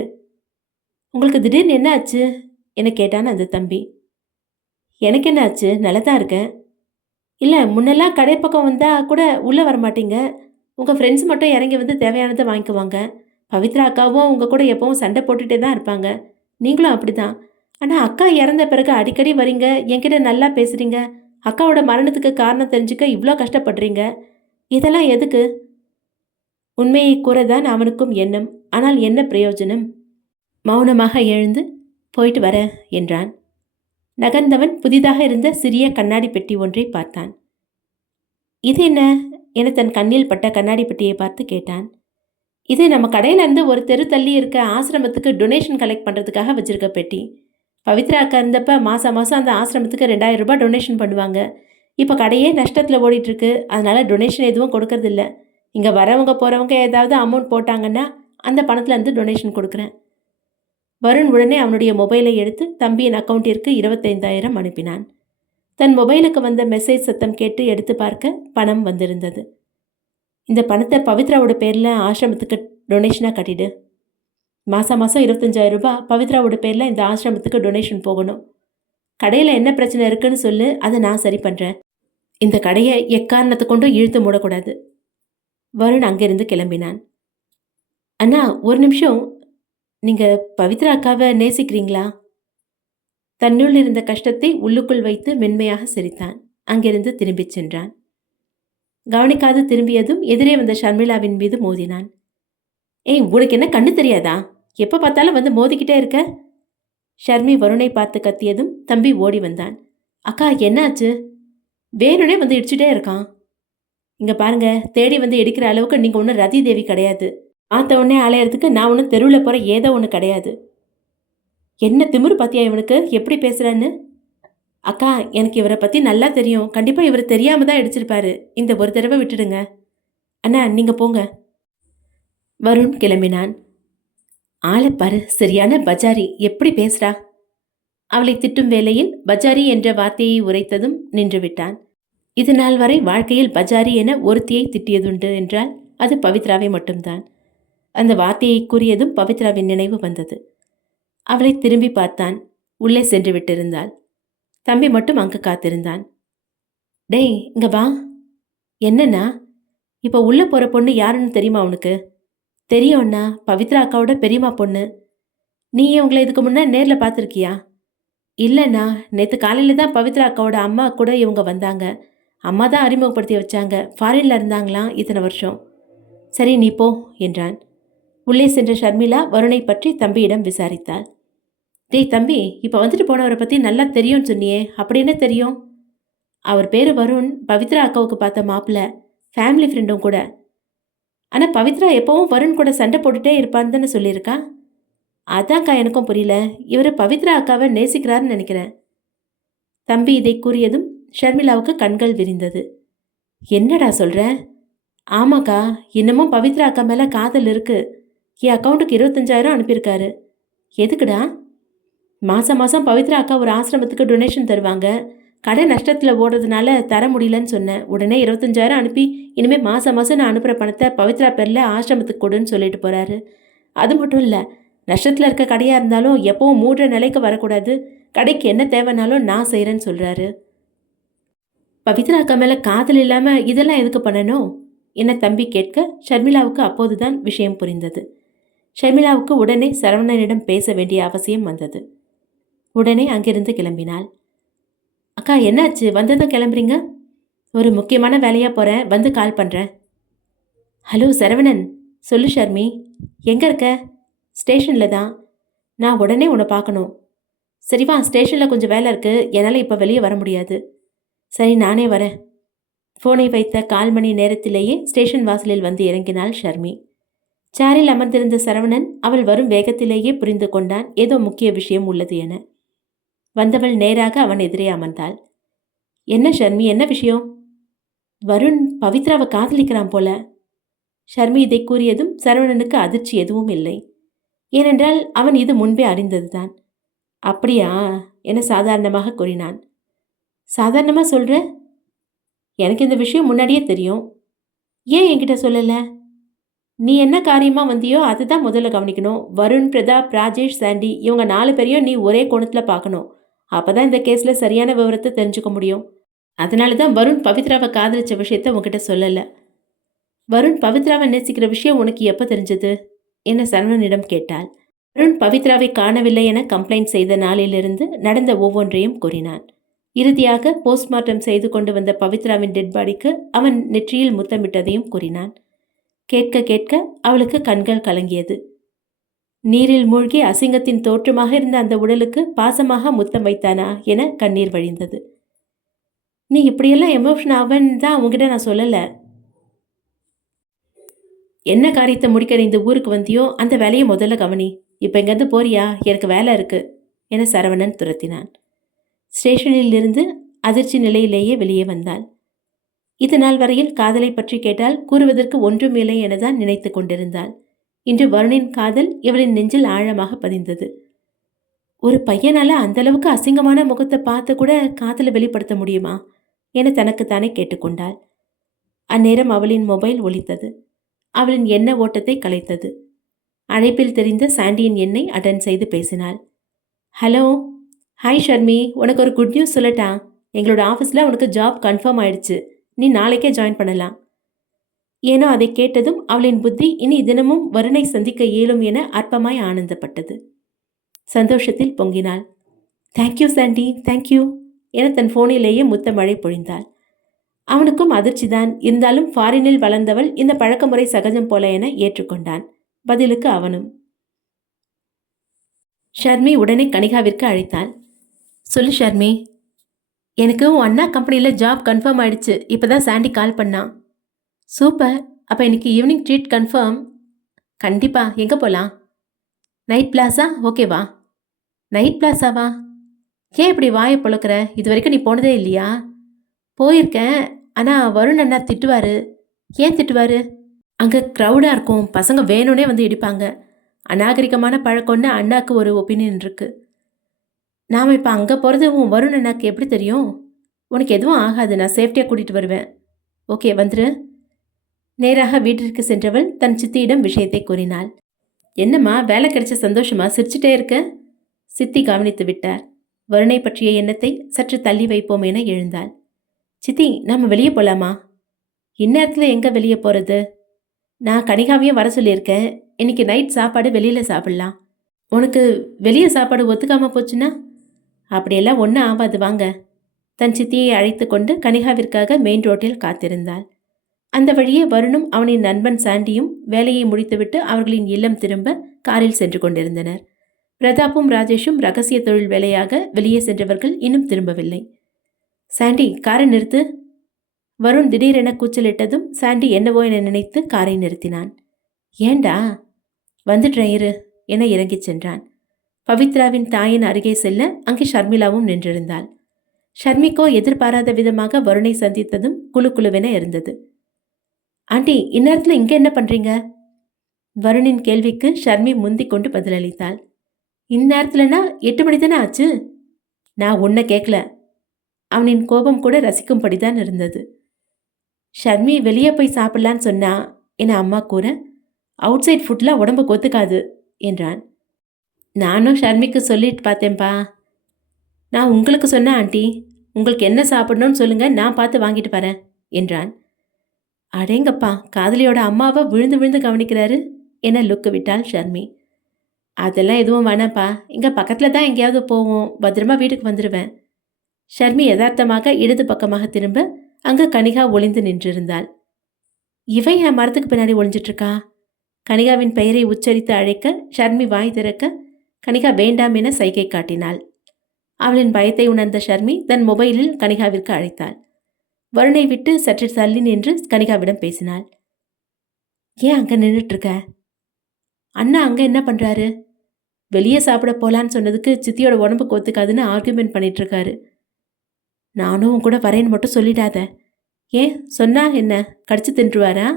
உங்களுக்கு திடீர்னு என்ன ஆச்சு என கேட்டான் அந்த தம்பி. எனக்கு என்ன ஆச்சு, நல்லா தான் இருக்கேன். இல்லை, முன்னெல்லாம் கடை பக்கம் வந்தால் கூட உள்ளே வரமாட்டீங்க. உங்கள் ஃப்ரெண்ட்ஸ் மட்டும் இறங்கி வந்து தேவையானதை வாங்கிக்குவாங்க. பவித்ரா அக்காவும் உங்கள் கூட எப்பவும் சண்டை போட்டுகிட்டே தான் இருப்பாங்க. நீங்களும் அப்படி தான். ஆனால் அக்கா இறந்த பிறகு அடிக்கடி வரீங்க, என்கிட்ட நல்லா பேசுகிறீங்க. அக்காவோட மரணத்துக்கு காரணம் தெரிஞ்சுக்க இவ்வளோ கஷ்டப்படுறீங்க. இதெல்லாம் எதுக்கு? உண்மையை கூறதான் அவனுக்கும் எண்ணம். ஆனால் என்ன பிரயோஜனம்? மௌனமாக எழுந்து போயிட்டு வர என்றான். நகர்ந்தவன் புதிதாக இருந்த சிறிய கண்ணாடி பெட்டி ஒன்றை பார்த்தான். இது என்ன என தன் கண்ணில் பட்ட கண்ணாடி பெட்டியை பார்த்து கேட்டான். இது நம்ம கடையிலேருந்து ஒரு தெரு தள்ளி இருக்க ஆசிரமத்துக்கு டொனேஷன் கலெக்ட் பண்ணுறதுக்காக வச்சுருக்க பெட்டி. பவித்ரா அக்கா இருந்தப்ப மாதம் அந்த ஆசிரமத்துக்கு 2000 ரூபாய் டொனேஷன் பண்ணுவாங்க. இப்போ கடையே நஷ்டத்தில் ஓடிட்டுருக்கு. அதனால் டொனேஷன் எதுவும் கொடுக்கறதில்ல. இங்கே வரவங்க போகிறவங்க ஏதாவது அமௌண்ட் போட்டாங்கன்னா அந்த பணத்துலேருந்து டொனேஷன் கொடுக்குறேன். வருண் உடனே அவனுடைய மொபைலை எடுத்து தம்பியின் அக்கௌண்ட்டிற்கு 25,000 அனுப்பினான். தன் மொபைலுக்கு வந்த மெசேஜ் சத்தம் கேட்டு எடுத்து பார்க்க பணம் வந்திருந்தது. இந்த பணத்தை பவித்ராவோட பேரில் ஆசிரமத்துக்கு டொனேஷனாக கட்டிடு. மாதம் 25,000 ரூபாய் பவித்ராவோட பேரில் இந்த ஆசிரமத்துக்கு டொனேஷன் போகணும். கடையில் என்ன பிரச்சனை இருக்குன்னு சொல்லு, அதை நான் சரி பண்ணுறேன். இந்த கடையை எக்காரணத்தை கொண்டும் இழுத்து மூடக்கூடாது. வருண் அங்கிருந்து கிளம்பினான். அண்ணா, ஒரு நிமிஷம். நீங்கள் பவித்ரா அக்காவை நேசிக்கிறீங்களா? தன்னுள் இருந்த கஷ்டத்தை உள்ளுக்குள் வைத்து மென்மையாக சிரித்தான். அங்கிருந்து திரும்பிச் சென்றான். கவனிக்காது திரும்பியதும் எதிரே வந்த ஷர்மிளாவின் மீது மோதினான். ஏய், உனக்கு என்ன கண்ணு தெரியாதா? எப்போ பார்த்தாலும் வந்து மோதிக்கிட்டே இருக்க. ஷர்மி வருணை பார்த்து கத்தியதும் தம்பி ஓடி வந்தான். அக்கா, என்னாச்சு? வேணுனே வந்து இடிச்சுட்டே இருக்கான். இங்கே பாருங்க, தேடி வந்து இடிக்கிற அளவுக்கு நீங்கள் ஒன்றும் ரதி தேவி கிடையாது. பார்த்த உடனே அலையிறதுக்கு நான் ஒன்றும் தெருவில் போகிற ஏதோ ஒன்று கிடையாது. என்ன திமிரு பத்தியா இவனுக்கு, எப்படி பேசுகிறான்னு? அக்கா, எனக்கு இவரை பற்றி நல்லா தெரியும். கண்டிப்பாக இவர் தெரியாமல் தான் இடிச்சிருப்பாரு. இந்த ஒரு தடவை விட்டுடுங்க. அண்ணா, நீங்கள் போங்க. வருண் கிளம்பினான். ஆளை பாரு, சரியான பஜாரி, எப்படி பேசுறா? அவளை திட்டும் வேளையில் பஜாரி என்ற வார்த்தையை உரைத்ததும் நின்று விட்டான். இது நாள் வரை வாழ்க்கையில் பஜாரி என ஒருத்தியை திட்டியதுண்டு என்றால் அது பவித்ராவை மட்டும்தான். அந்த வார்த்தையை கூறியதும் பவித்ராவின் நினைவு வந்தது. அவளை திரும்பி பார்த்தான். உள்ளே சென்று விட்டிருந்தாள். தம்பி மட்டும் அங்கு காத்திருந்தான். டேய், இங்க வா. என்னண்ணா? இப்போ உள்ளே போகிற பொண்ணு யாருன்னு தெரியுமா உனக்கு? தெரியும்ண்ணா, பவித்ரா அக்காவோட பெரியம்மா பொண்ணு. நீ உங்களை இதுக்கு முன்னே நேரில் பார்த்துருக்கியா? இல்லைண்ணா, நேற்று காலையில் தான் பவித்ரா அக்காவோட அம்மா கூட இவங்க வந்தாங்க. அம்மா தான் அறிமுகப்படுத்தி வச்சாங்க. ஃபாரினில் இருந்தாங்களாம் இத்தனை வருஷம். சரி, நீ போ என்றான். உள்ளே சென்ற ஷர்மிளா வருணை பற்றி தம்பியிடம் விசாரித்தாள். டேய் தம்பி, இப்போ வந்துட்டு போனவரை பற்றி நல்லா தெரியும்னு சொன்னியே, அப்படி என்ன தெரியும்? அவர் பேர் வருண், பவித்ரா அக்காவுக்கு பார்த்த மாப்பிள்ளை, ஃபேமிலி ஃப்ரெண்டும் கூட. ஆனால் பவித்ரா எப்போவும் வருண் கூட சண்டை போட்டுகிட்டே இருப்பான்னு தானே சொல்லியிருக்கா? அதான்க்கா எனக்கும் புரியல. இவர் பவித்ரா அக்காவை நேசிக்கிறாருன்னு நினைக்கிறேன். தம்பி இதை கூறியதும் ஷர்மிளாவுக்கு கண்கள் விரிந்தது. என்னடா சொல்கிற? ஆமாக்கா, இன்னமும் பவித்ரா அக்கா மேலே காதல் இருக்கு. என் அக்கௌண்ட்டுக்கு 25,000 அனுப்பியிருக்காரு. எதுக்குடா? மாதம் பவித்ரா அக்கா ஒரு ஆசிரமத்துக்கு டொனேஷன் தருவாங்க. கடை நஷ்டத்தில் ஓடுறதுனால தர முடியலன்னு சொன்னேன். உடனே 25,000 அனுப்பி இனிமேல் மாதம் நான் அனுப்புகிற பணத்தை பவித்ரா பேரில் ஆசிரமத்துக்கு கொடுன்னு சொல்லிட்டு போகிறாரு. அது மட்டும் இல்லை, நஷ்டத்தில் இருக்க கடையாக இருந்தாலும் எப்பவும் மூடுற நிலைக்கு வரக்கூடாது. கடைக்கு என்ன தேவைனாலும் நான் செய்கிறேன்னு சொல்கிறாரு. பவித்ரா அக்கா மேலே காதல் இல்லாமல் இதெல்லாம் எதுக்கு பண்ணணும் என்ன தம்பி கேட்க ஷர்மிளாவுக்கு அப்போதுதான் விஷயம் புரிந்தது. ஷர்மிளாவுக்கு உடனே சரவணனிடம் பேச வேண்டிய அவசியம் வந்தது. உடனே அங்கிருந்து கிளம்பினாள். அக்கா என்னாச்சு, வந்ததும் கிளம்புறீங்க? ஒரு முக்கியமான வேலையாக போகிறேன், வந்து கால் பண்ணுறேன். ஹலோ சரவணன், சொல்லு ஷர்மி. எங்கே இருக்க? ஸ்டேஷனில் தான். நான் உடனே உன்னை பார்க்கணும். சரி வா, ஸ்டேஷனில் கொஞ்சம் வேலை இருக்குது, என்னால் இப்போ வெளியே வர முடியாது. சரி நானே வரேன். ஃபோனை வைத்த 1/4 மணி நேரத்திலேயே ஸ்டேஷன் வாசலில் வந்து இறங்கினாள் ஷர்மி. சேரில் அமர்ந்திருந்த சரவணன் அவள் வரும் வேகத்திலேயே புரிந்து கொண்டான் ஏதோ முக்கிய விஷயம் உள்ளது என. வந்தவள் நேராக அவன் எதிரே அமர்ந்தாள். என்ன ஷர்மி, என்ன விஷயம்? வருண் பவித்ராவை காதலிக்கிறான் போல. ஷர்மி இதை கூறியதும் சரவணனுக்கு அதிர்ச்சி எதுவும் இல்லை. ஏனென்றால் அவன் இது முன்பே அறிந்ததுதான். அப்படியா என சாதாரணமாக கூறினான். சாதாரணமா சொல்ற? எனக்கு இந்த விஷயம் முன்னாடியே தெரியும். ஏன் என்கிட்ட சொல்லல? நீ என்ன காரியமா வந்தியோ அதுதான் முதல்ல கவனிக்கணும். வருண், பிரதாப், ராஜேஷ், சாண்டி இவங்க 4 பேரையும் நீ ஒரே கோணத்துல பார்க்கணும். அப்பதான் இந்த கேஸ்ல சரியான விவரத்தை தெரிஞ்சுக்க முடியும். அதனால தான் வருண் பவித்ராவை காதலிச்ச விஷயத்த உன்கிட்ட சொல்லல. வருண் பவித்ராவை நேசிக்கிற விஷயம் உனக்கு எப்போ தெரிஞ்சது என சரவணனிடம் கேட்டாள். வருண் பவித்ராவை காணவில்லை என கம்ப்ளைண்ட் செய்த நாளிலிருந்து நடந்த ஒவ்வொன்றையும் கூறினான். இறுதியாக போஸ்ட்மார்ட்டம் செய்து கொண்டு வந்த பவித்ராவின் டெட் பாடிக்கு அவன் நெற்றியில் முத்தமிட்டதையும் கூறினான். கேட்க கேட்க அவளுக்கு கண்கள் கலங்கியது. நீரில் மூழ்கி அசிங்கத்தின் தோற்றமாக இருந்த அந்த உடலுக்கு பாசமாக முத்தம் வைத்தானா என கண்ணீர் வழிந்தது. நீ இப்படியெல்லாம் எமோஷன் ஆவன்னு தான் உங்ககிட்ட நான் சொல்லலை. என்ன காரியத்தை முடிக்க இந்த ஊருக்கு வந்தியோ அந்த வேலையை முதல்ல கவனி. இப்போ இங்கேருந்து போறியா? எனக்கு வேலை இருக்கு என சரவணன் துரத்தினான். ஸ்டேஷனில் இருந்து அதிர்ச்சி நிலையிலேயே வெளியே வந்தாள். இது நாள் வரையில் காதலை பற்றி கேட்டால் கூறுவதற்கு ஒன்றும் இல்லை எனதான் நினைத்து கொண்டிருந்தாள். இன்று வருணின் காதல் இவளின் நெஞ்சில் ஆழமாக பதிந்தது. ஒரு பையனால அந்த அளவுக்கு அசிங்கமான முகத்தை பார்த்து கூட காதலை வெளிப்படுத்த முடியுமா என தனக்குத்தானே கேட்டுக்கொண்டாள். அந்நேரம் அவளின் மொபைல் ஒலித்தது. அவளின் எண்ண ஓட்டத்தை கலைத்தது. அழைப்பில் தெரிந்த சாண்டியின் எண்ணை அட்டன் செய்து பேசினாள். ஹலோ, ஹாய் ஷர்மி, உனக்கு ஒரு குட் நியூஸ் சொல்லட்டா? எங்களோட ஆஃபீஸில் உனக்கு ஜாப் கன்ஃபார்ம் ஆயிடுச்சு. நீ நாளைக்கே ஜாயின் பண்ணலாம். ஏனோ அதை கேட்டதும் அவளின் புத்தி இனி தினமும் வருணை சந்திக்க இயலும் என அற்பமாய் ஆனந்தப்பட்டது. சந்தோஷத்தில் பொங்கினாள். தேங்க்யூ சாண்டி, தேங்க்யூ என தன் ஃபோனிலேயே முத்த மழை பொழிந்தாள். அவனுக்கும் அதிர்ச்சிதான். இருந்தாலும் ஃபாரினில் வளர்ந்தவள் இந்த பழக்கமுறை சகஜம் போல என ஏற்றுக்கொண்டான். பதிலுக்கு அவனும். ஷர்மி உடனே கனிகாவிற்கு அழைத்தாள். சொல்லு ஷர்மி. எனக்கு உன் அண்ணா கம்பெனியில் ஜாப் கன்ஃபார்ம் ஆயிடுச்சு. இப்போதான் சாண்டி கால் பண்ணான். சூப்பர். அப்போ இன்னைக்கு ஈவினிங் ட்ரீட் கன்ஃபார்ம். கண்டிப்பா. எங்கே போகலாம்? Night Plaza? ஓகேவா? நைட் பிளாஸாவா? ஏன் இப்படி வாயை பொழக்கிற? இது வரைக்கும் நீ போனதே இல்லையா? போயிருக்கேன். ஆனால் வருண் அண்ணா திட்டுவார். ஏன் திட்டுவார்? அங்கே க்ரௌடாக இருக்கும், பசங்க வேணும்னே வந்து இடிப்பாங்க. அநாகரிகமான பழக்கம்னு அண்ணாக்கு ஒரு ஒப்பீனியன் இருக்கு. நாம் இப்போ அங்கே போகிறது உன் வருண் அண்ணாக்கு எப்படி தெரியும்? உனக்கு எதுவும் ஆகாது, நான் சேஃப்டியாக கூட்டிகிட்டு வருவேன். ஓகே, வந்துரு. நேராக வீட்டிற்கு சென்றவள் தன் சித்தியிடம் விஷயத்தை கூறினாள். என்னம்மா, வேலை கிடைச்ச சந்தோஷமா? சிரிச்சிட்டே இருக்க? சித்தி கவனித்து விட்டார். வருணை பற்றிய எண்ணத்தை சற்று தள்ளி வைப்போம் என எழுந்தாள். சித்தி, நாம் வெளியே போகலாமா? இந்நேரத்தில் எங்கே வெளியே போகிறது? நான் கனிகாவையும் வர சொல்லியிருக்கேன். இன்னைக்கு நைட் சாப்பாடு வெளியில் சாப்பிட்லாம். உனக்கு வெளியே சாப்பாடு ஒத்துக்காமல் போச்சுன்னா? அப்படியெல்லாம் ஒன்றும் ஆகாது, வாங்க. தன் சித்தியை அழைத்து கொண்டு கனிகாவிற்காக மெயின் ரோட்டில் காத்திருந்தாள். அந்த வழியே வருணும் அவனின் நண்பன் சாண்டியும் வேலையை முடித்துவிட்டு அவர்களின் இல்லம் திரும்ப காரில் சென்று கொண்டிருந்தனர். பிரதாப்பும் ராஜேஷும் ரகசிய தொழில் வேலையாக வெளியே சென்றவர்கள் இன்னும் திரும்பவில்லை. சாண்டி, காரை நிறுத்து. வருண் திடீரென கூச்சலிட்டதும் சாண்டி என்னவோ என நினைத்து காரை நிறுத்தினான். ஏண்டா? வந்துடுறேன் இரு என இறங்கிச் சென்றான். பவித்ராவின் தாயின் அருகே செல்ல அங்கே ஷர்மிளாவும் நின்றிருந்தாள். ஷர்மிக்கோ எதிர்பாராத விதமாக வருணை சந்தித்ததும் குழு குழுவென இருந்தது. ஆண்டி, இந்நேரத்தில் இங்கே என்ன பண்ணுறீங்க? வருணின் கேள்விக்கு ஷர்மி முந்திக் கொண்டு பதிலளித்தாள். இந்நேரத்துலனா 8 மணி தானே ஆச்சு. நான் உன்னை கேட்கல. அவனின் கோபம் கூட ரசிக்கும்படிதான் இருந்தது. ஷர்மி வெளியே போய் சாப்பிடலான்னு சொன்னா என அம்மா கூற, அவுட் சைட் ஃபுட்லாம் உடம்புக்கு ஒத்துக்காது என்றான். நானும் ஷர்மிக்கு சொல்லிட்டு பார்த்தேன்ப்பா. நான் உங்களுக்கு சொன்னேன் ஆண்டி. உங்களுக்கு என்ன சாப்பிடணும்னு சொல்லுங்க, நான் பார்த்து வாங்கிட்டு வரேன் என்றான். அடேங்கப்பா, காதலியோட அம்மாவை விழுந்து விழுந்து கவனிக்கிறாரு என லுக்கு விட்டாள் ஷர்மி. அதெல்லாம் எதுவும் வேணாப்பா, இங்கே பக்கத்தில் தான் எங்கேயாவது போவோம், பத்திரமா வீட்டுக்கு வந்துடுவேன். ஷர்மி யதார்த்தமாக இடது பக்கமாக திரும்ப அங்கு கனிகா ஒளிந்து நின்றிருந்தாள். இவன் என் மரத்துக்கு பின்னாடி ஒளிஞ்சிட்ருக்கா? கனிகாவின் பெயரை உச்சரித்து அழைக்க ஷர்மி வாய் திறக்க கனிகா வேண்டாம் என சைகை காட்டினாள். அவளின் பயத்தை உணர்ந்த ஷர்மி தன் மொபைலில் கனிகாவிற்கு அழைத்தாள். வருணை விட்டு சற்று தள்ளி நின்று கனிகாவிடம் பேசினாள். ஏன் அங்கே நின்றுட்டுருக்க? அண்ணா அங்கே என்ன பண்ணுறாரு? வெளியே சாப்பிட போகலான்னு சொன்னதுக்கு சித்தியோட உடம்புக்கு ஒத்துக்காதுன்னு ஆர்கியூமெண்ட் பண்ணிகிட்ருக்காரு. நானும் கூட வரேன்னு மட்டும் சொல்லிடாத. ஏன் சொன்னா என்ன கடிச்சு தின்றுவாரா?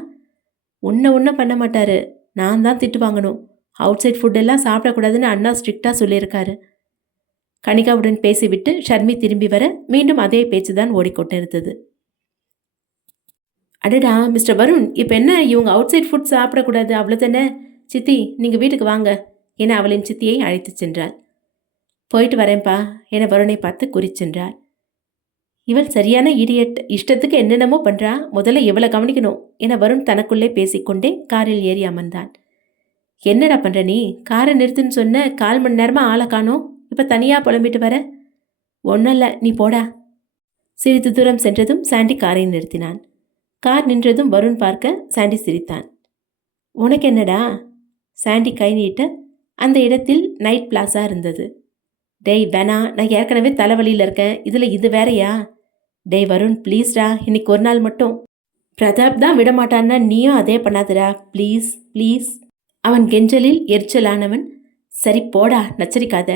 ஒன்றும் பண்ண மாட்டாரு. நான் தான் திட்டு வாங்கணும். அவுட் சைட் ஃபுட்டெல்லாம் சாப்பிடக்கூடாதுன்னு அண்ணா ஸ்ட்ரிக்டாக சொல்லியிருக்காரு. கனிகாவுடன் பேசிவிட்டு ஷர்மி திரும்பி வர மீண்டும் அதே பேச்சு தான் ஓடிக்கொண்டிருந்தது. அடடா மிஸ்டர் வருண், இப்போ என்ன இவங்க அவுட் சைட் ஃபுட் சாப்பிடக்கூடாது அவ்வளோதானே? சித்தி நீங்கள் வீட்டுக்கு வாங்க என அவளின் சித்தியை அழைத்து சென்றாள். போயிட்டு வரேன்ப்பா என வருணை பார்த்து குறிச்சென்றாள். இவள் சரியான இடியட், இஷ்டத்துக்கு என்னென்னமோ பண்ணுறா, முதல்ல இவளை கவனிக்கணும் என வருண் தனக்குள்ளே பேசிக்கொண்டே காரில் ஏறி அமர்ந்தான். என்னடா பண்ணுற நீ? காரை நிறுத்துன்னு சொன்ன 1/4 மணி நேரமாக ஆளை காணோம். இப்போ தனியாக புலம்பிட்டு வர? ஒன்றும் இல்லை, நீ போடா. சிறிது தூரம் சென்றதும் சாண்டி காரை நிறுத்தினான். கார் நின்றதும் வருண் பார்க்க சாண்டி சிரித்தான். உனக்கு என்னடா? சாண்டி கை நீட்ட அந்த இடத்தில் நைட் பிளாஸா இருந்தது. டேய் வேணா, நான் ஏற்கனவே தலைவலியில் இருக்கேன், இதில் இது வேறையா? டேய் வருண் ப்ளீஸ்டா, இன்னைக்கு ஒரு நாள் மட்டும். பிரதாப் தான் விடமாட்டான்னா நீயும் அதே பண்ணாதடா ப்ளீஸ் ப்ளீஸ். அவன் கெஞ்சலில் எரிச்சலானவன் சரி போடா நச்சரிக்காத.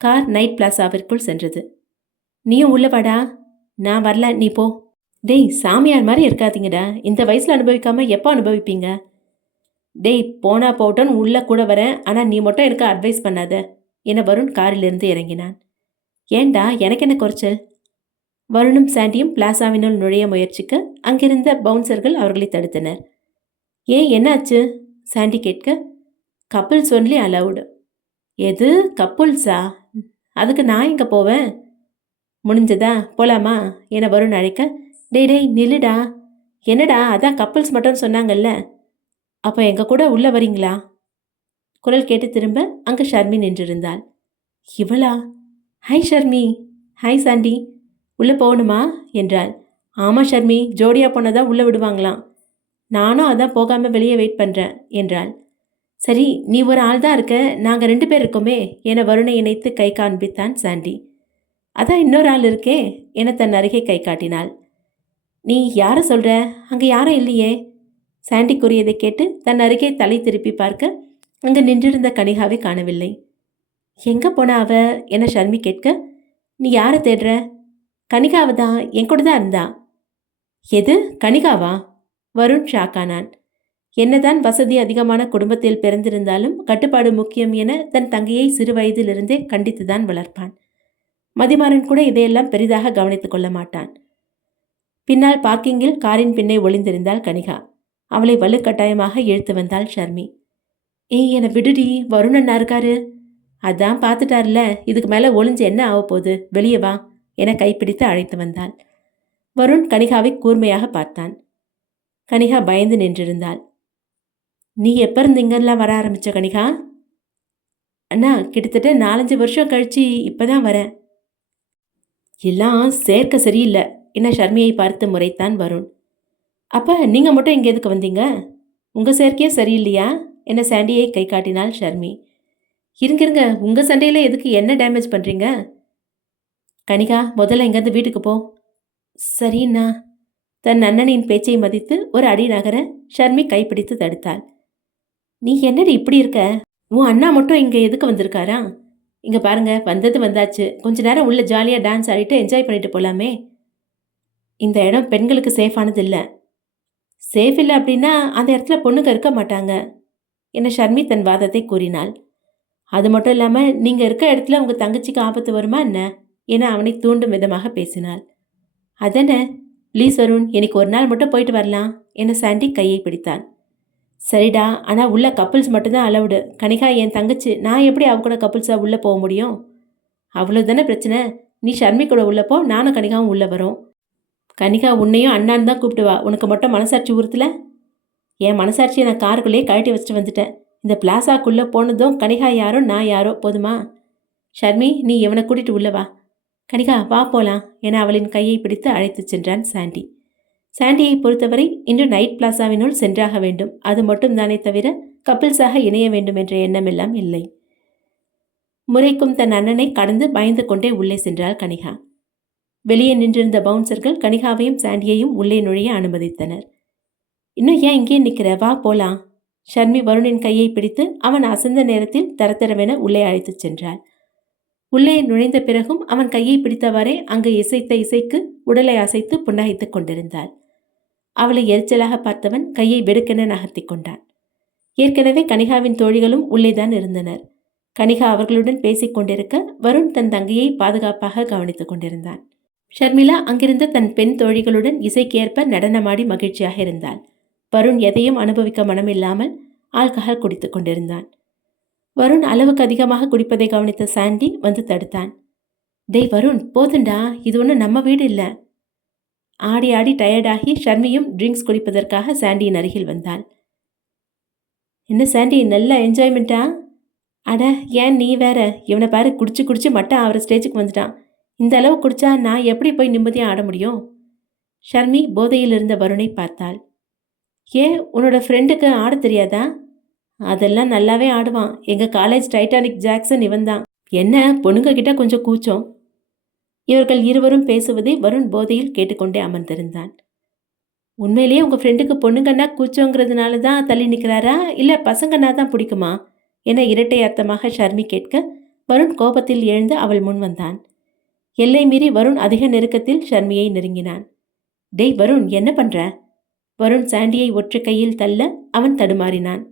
கார் நைட் பிளாஸாவிற்குள் சென்றது. நீயும் உள்ள வாடா. நான் வரல, நீ போ. டேய் சாமியார் மாதிரி இருக்காதீங்கடா, இந்த வயசில் அனுபவிக்காமல் எப்போ அனுபவிப்பீங்க? டேய் போனா போட்டோன்னு உள்ளே கூட வரேன், ஆனால் நீ மட்டும் எனக்கு அட்வைஸ் பண்ணாத என வருண் காரிலிருந்து இறங்கினான். ஏண்டா எனக்கு என்ன குறைச்சல்? வருணும் சாண்டியும் பிளாசாவினுள் நுழைய முயற்சிக்க அங்கிருந்த பவுன்சர்கள் அவர்களை தடுத்தனர். ஏன் என்னாச்சு? சாண்டி கேட்க கப்புள்ஸ் ஒன்லி அலவுடு. எது கப்புள்ஸா? அதுக்கு நான் எங்கே போவேன்? முடிஞ்சதா போலாமா என வருண் அழைக்க டேய் நில்லுடா. என்னடா அதான் கப்புள்ஸ் மட்டும் சொன்னாங்கல்ல, அப்போ எங்கள் கூட உள்ளே வரீங்களா? குரல் கேட்டு திரும்ப அங்கே ஷர்மி நின்றிருந்தாள். இவளா? ஹாய் ஷர்மி. ஹாய் சாண்டி. உள்ளே போகணுமா என்றாள். ஆமாம் ஷர்மி, ஜோடியாக போனதான் உள்ளே விடுவாங்களாம். நானும் அதான் போகாமல் வெளியே வெயிட் பண்ணுறேன் என்றாள். சரி நீ ஒரு ஆள் தான் இருக்க, நாங்கள் 2 பேர் இருக்கோமே என வருணை இணைத்து கை காண்பித்தான் சாண்டி. அதான் இன்னொரு ஆள் இருக்கே என தன் அருகே கை காட்டினாள். நீ யாரை சொல்கிற? அங்கே யாரும் இல்லையே. சாண்டி கூறியதை கேட்டு தன் அருகே தலை திருப்பி பார்க்க அங்கு நின்றிருந்த கனிகாவை காணவில்லை. எங்கே போனா அவ என ஷர்மி கேட்க நீ யாரை தேடுற? கனிகாவை தான், என் கூட தான் இருந்தா. எது கனிகாவா? வருண் ஷாக்கானான். என்னதான் வசதி அதிகமான குடும்பத்தில் பிறந்திருந்தாலும் கட்டுப்பாடு முக்கியம் என தன் தங்கையை சிறு வயதிலிருந்தே கண்டித்துதான் வளர்ப்பான். மதிமாறன் கூட இதையெல்லாம் பெரிதாக கவனித்துக் கொள்ள மாட்டான். பின்னால் பார்க்கிங்கில் காரின் பின்னே ஒளிந்திருந்தாள் கனிகா. அவளை வலுக்கட்டாயமாக இழுத்து வந்தாள் ஷர்மி. ஏய் என்னை விடுடி, வருணண்ணா இருக்காரு. அதான் பார்த்துட்டார்ல, இதுக்கு மேலே ஒளிஞ்சு என்ன ஆக போகுது, வெளியே வா என கைப்பிடித்து அழைத்து வந்தாள். வருண் கனிகாவை கூர்மையாக பார்த்தான். கனிகா பயந்து நின்றிருந்தாள். நீ எப்போ இருந்து இங்கெல்லாம் வர ஆரம்பிச்ச கனிகா? அண்ணா கிட்டத்தட்ட 4-5 வருஷம் கழிச்சு இப்போதான் வரேன். எல்லாம் சேர்க்க சரியில்லை என ஷர்மியை பார்த்து முறைத்தான் வருண். அப்போ நீங்கள் மட்டும் இங்கே எதுக்கு வந்தீங்க? உங்கள் சேர்க்கையே சரியில்லையா என சாண்டியை கை காட்டினாள் ஷர்மி. இருங்க உங்கள் சண்டையில் எதுக்கு என்ன டேமேஜ் பண்ணுறீங்க? கனிகா முதல்ல இங்கேருந்து வீட்டுக்கு போ. சரிண்ணா. தன் அண்ணனின் பேச்சை மதித்து ஒரு அடி நகர ஷர்மி கைப்பிடித்து தடுத்தாள். நீ என்னடி இப்படி இருக்க? உன் அண்ணா மட்டும் இங்கே எதுக்கு வந்திருக்காரா? இங்கே பாருங்க, வந்தது வந்தாச்சு, கொஞ்ச நேரம் உள்ள ஜாலியாக டான்ஸ் ஆடிட்டு என்ஜாய் பண்ணிட்டு போகலாமே. இந்த இடம் பெண்களுக்கு சேஃபானது இல்லை. சேஃப் இல்லை அப்படின்னா அந்த இடத்துல பொண்ணுங்க இருக்க மாட்டாங்க என ஷர்மி தன் வாதத்தை கூறினாள். அது மட்டும் இல்லாமல் நீங்கள் இருக்க இடத்துல உங்கள் தங்கச்சிக்கு ஆபத்து வருமா என்ன என அவனை தூண்டும் விதமாக பேசினாள். அதென்ன ப்ளீஸ் வருண், எனக்கு ஒரு நாள் மட்டும் போயிட்டு வரலாம் என சாண்டி கையை பிடித்தான். சரிடா, ஆனால் உள்ள கப்புள்ஸ் மட்டும்தான் அலவுடு. கனிகா என் தங்கச்சி, நான் எப்படி அவ கூட கப்புள்ஸாக உள்ளே போக முடியும்? அவ்வளோதானே பிரச்சனை. நீ ஷர்மி கூட உள்ளே போ, நானும் கனிகாவும் உள்ளே வரோம். கனிகா உன்னையும் அண்ணான்னு தான் கூப்பிடுவா, உனக்கு மட்டும் மனசாட்சி ஊரத்தில்? என் மனசாட்சியை நான் காருக்குள்ளேயே கழட்டி வச்சுட்டு வந்துட்டேன். இந்த பிளாசாக்குள்ளே போனதும் கனிகா யாரோ நான் யாரோ போதுமா? ஷர்மி நீ இவனை கூட்டிகிட்டு உள்ளே வா. கனிகா வா போலாம் என அவளின் கையை பிடித்து அழைத்துச் சென்றான் சாண்டி. சாண்டியை பொறுத்தவரை இன்று நைட் பிளாசாவினுள் சென்றாக வேண்டும். அது மட்டும் தானே தவிர கப்பிள்ஸாக இணைய வேண்டும் என்ற எண்ணமெல்லாம் இல்லை. முறைக்கும் தன் அண்ணனை கடந்து பயந்து கொண்டே உள்ளே சென்றாள் கனிகா. வெளியே நின்றிருந்த பவுன்சர்கள் கனிகாவையும் சாண்டியையும் உள்ளே நுழைய அனுமதித்தனர். இன்னும் ஏன் இங்கே நிற்கிற, வா போலாம். ஷர்மி வருணின் கையை பிடித்து அவன் அசந்த நேரத்தில் தரத்தரவென உள்ளே அழைத்துச் சென்றாள். உள்ளே நுழைந்த பிறகும் அவன் கையை பிடித்தவாறே அங்கு இசைத்த இசைக்கு உடலை அசைத்து புன்னகைத்துக் கொண்டிருந்தாள். அவளை எரிச்சலாக பார்த்தவன் கையை வெடுக்கென நகர்த்தி கொண்டான். ஏற்கனவே கனிகாவின் தோழிகளும் உள்ளேதான் இருந்தனர். கனிகா அவர்களுடன் பேசிக் கொண்டிருக்க வருண் தன் தங்கையை பாதுகாப்பாக கவனித்துக் கொண்டிருந்தான். ஷர்மிளா அங்கிருந்த தன் பெண் தோழிகளுடன் இசைக்கேற்ப நடனமாடி மகிழ்ச்சியாக இருந்தாள். வருண் எதையும் அனுபவிக்க மனமில்லாமல் ஆல்கஹால் குடித்துக் கொண்டிருந்தான். வருண் அளவுக்கு அதிகமாக குடிப்பதை கவனித்த சாண்டி வந்து தடுத்தான். டேய் வருண், போதுண்டா, இது ஒன்றும் நம்ம வீடு இல்லை. ஆடி ஆடி டயர்டாகி ஷர்மியும் ட்ரிங்க்ஸ் குடிப்பதற்காக சாண்டியின் அருகில் வந்தாள். என்ன சாண்டி, நல்ல என்ஜாய்மெண்ட்டா? அட ஏன் நீ வேற, இவனை பாரு, குடிச்சு குடிச்சு மட்டம் ஆகிற ஸ்டேஜுக்கு வந்துட்டான். இந்த அளவு குடிச்சா நான் எப்படி போய் நிம்மதியாக ஆட முடியும்? ஷர்மி போதையில் இருந்த வருணை பார்த்தாள். ஏன் உன்னோட ஃப்ரெண்டுக்கு ஆட தெரியாதா? அதெல்லாம் நல்லாவே ஆடுவான். எங்கள் காலேஜ் டைட்டானிக் ஜாக்சன் இவன் தான். என்ன பொண்ணுங்க கிட்ட கொஞ்சம் கூச்சம். இவர்கள் இருவரும் பேசுவதை வருண் போதையில் கேட்டுக்கொண்டே அமர்ந்திருந்தான். உண்மையிலேயே உங்கள் ஃப்ரெண்டுக்கு பொண்ணுங்கன்னா கூச்சங்கிறதுனால தான் தள்ளி நிற்கிறாரா, இல்லை பசங்கன்னா தான் பிடிக்குமா என இரட்டை அர்த்தமாக ஷர்மி கேட்க வருண் கோபத்தில் எழுந்து அவள் முன் வந்தான். எல்லை மீறி வருண் அதிக நெருக்கத்தில் ஷர்மியை நெருங்கினான். டேய் வருண், என்ன பண்ற? வருண் சாண்டியை ஒற்றை கையில் தள்ள அவன் தடுமாறினான்.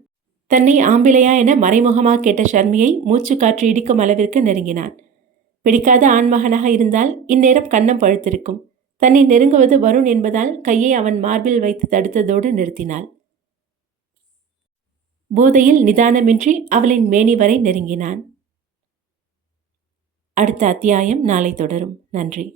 தன்னை ஆம்பிளையா என மறைமுகமாக கேட்ட ஷர்மியை மூச்சு காற்று இடிக்கும் அளவிற்கு நெருங்கினான். பிடிக்காத ஆண்மகனாக இருந்தால் இந்நேரம் கன்னம் பழுத்திருக்கும். தன்னை நெருங்குவது வருண் என்பதால் கையை அவன் மார்பில் வைத்து தடுத்ததோடு நிறுத்தினாள். போதையில் நிதானமின்றி அவளின் மேனி வரை நெருங்கினான். அடுத்த அத்தியாயம் நாளை தொடரும். நன்றி.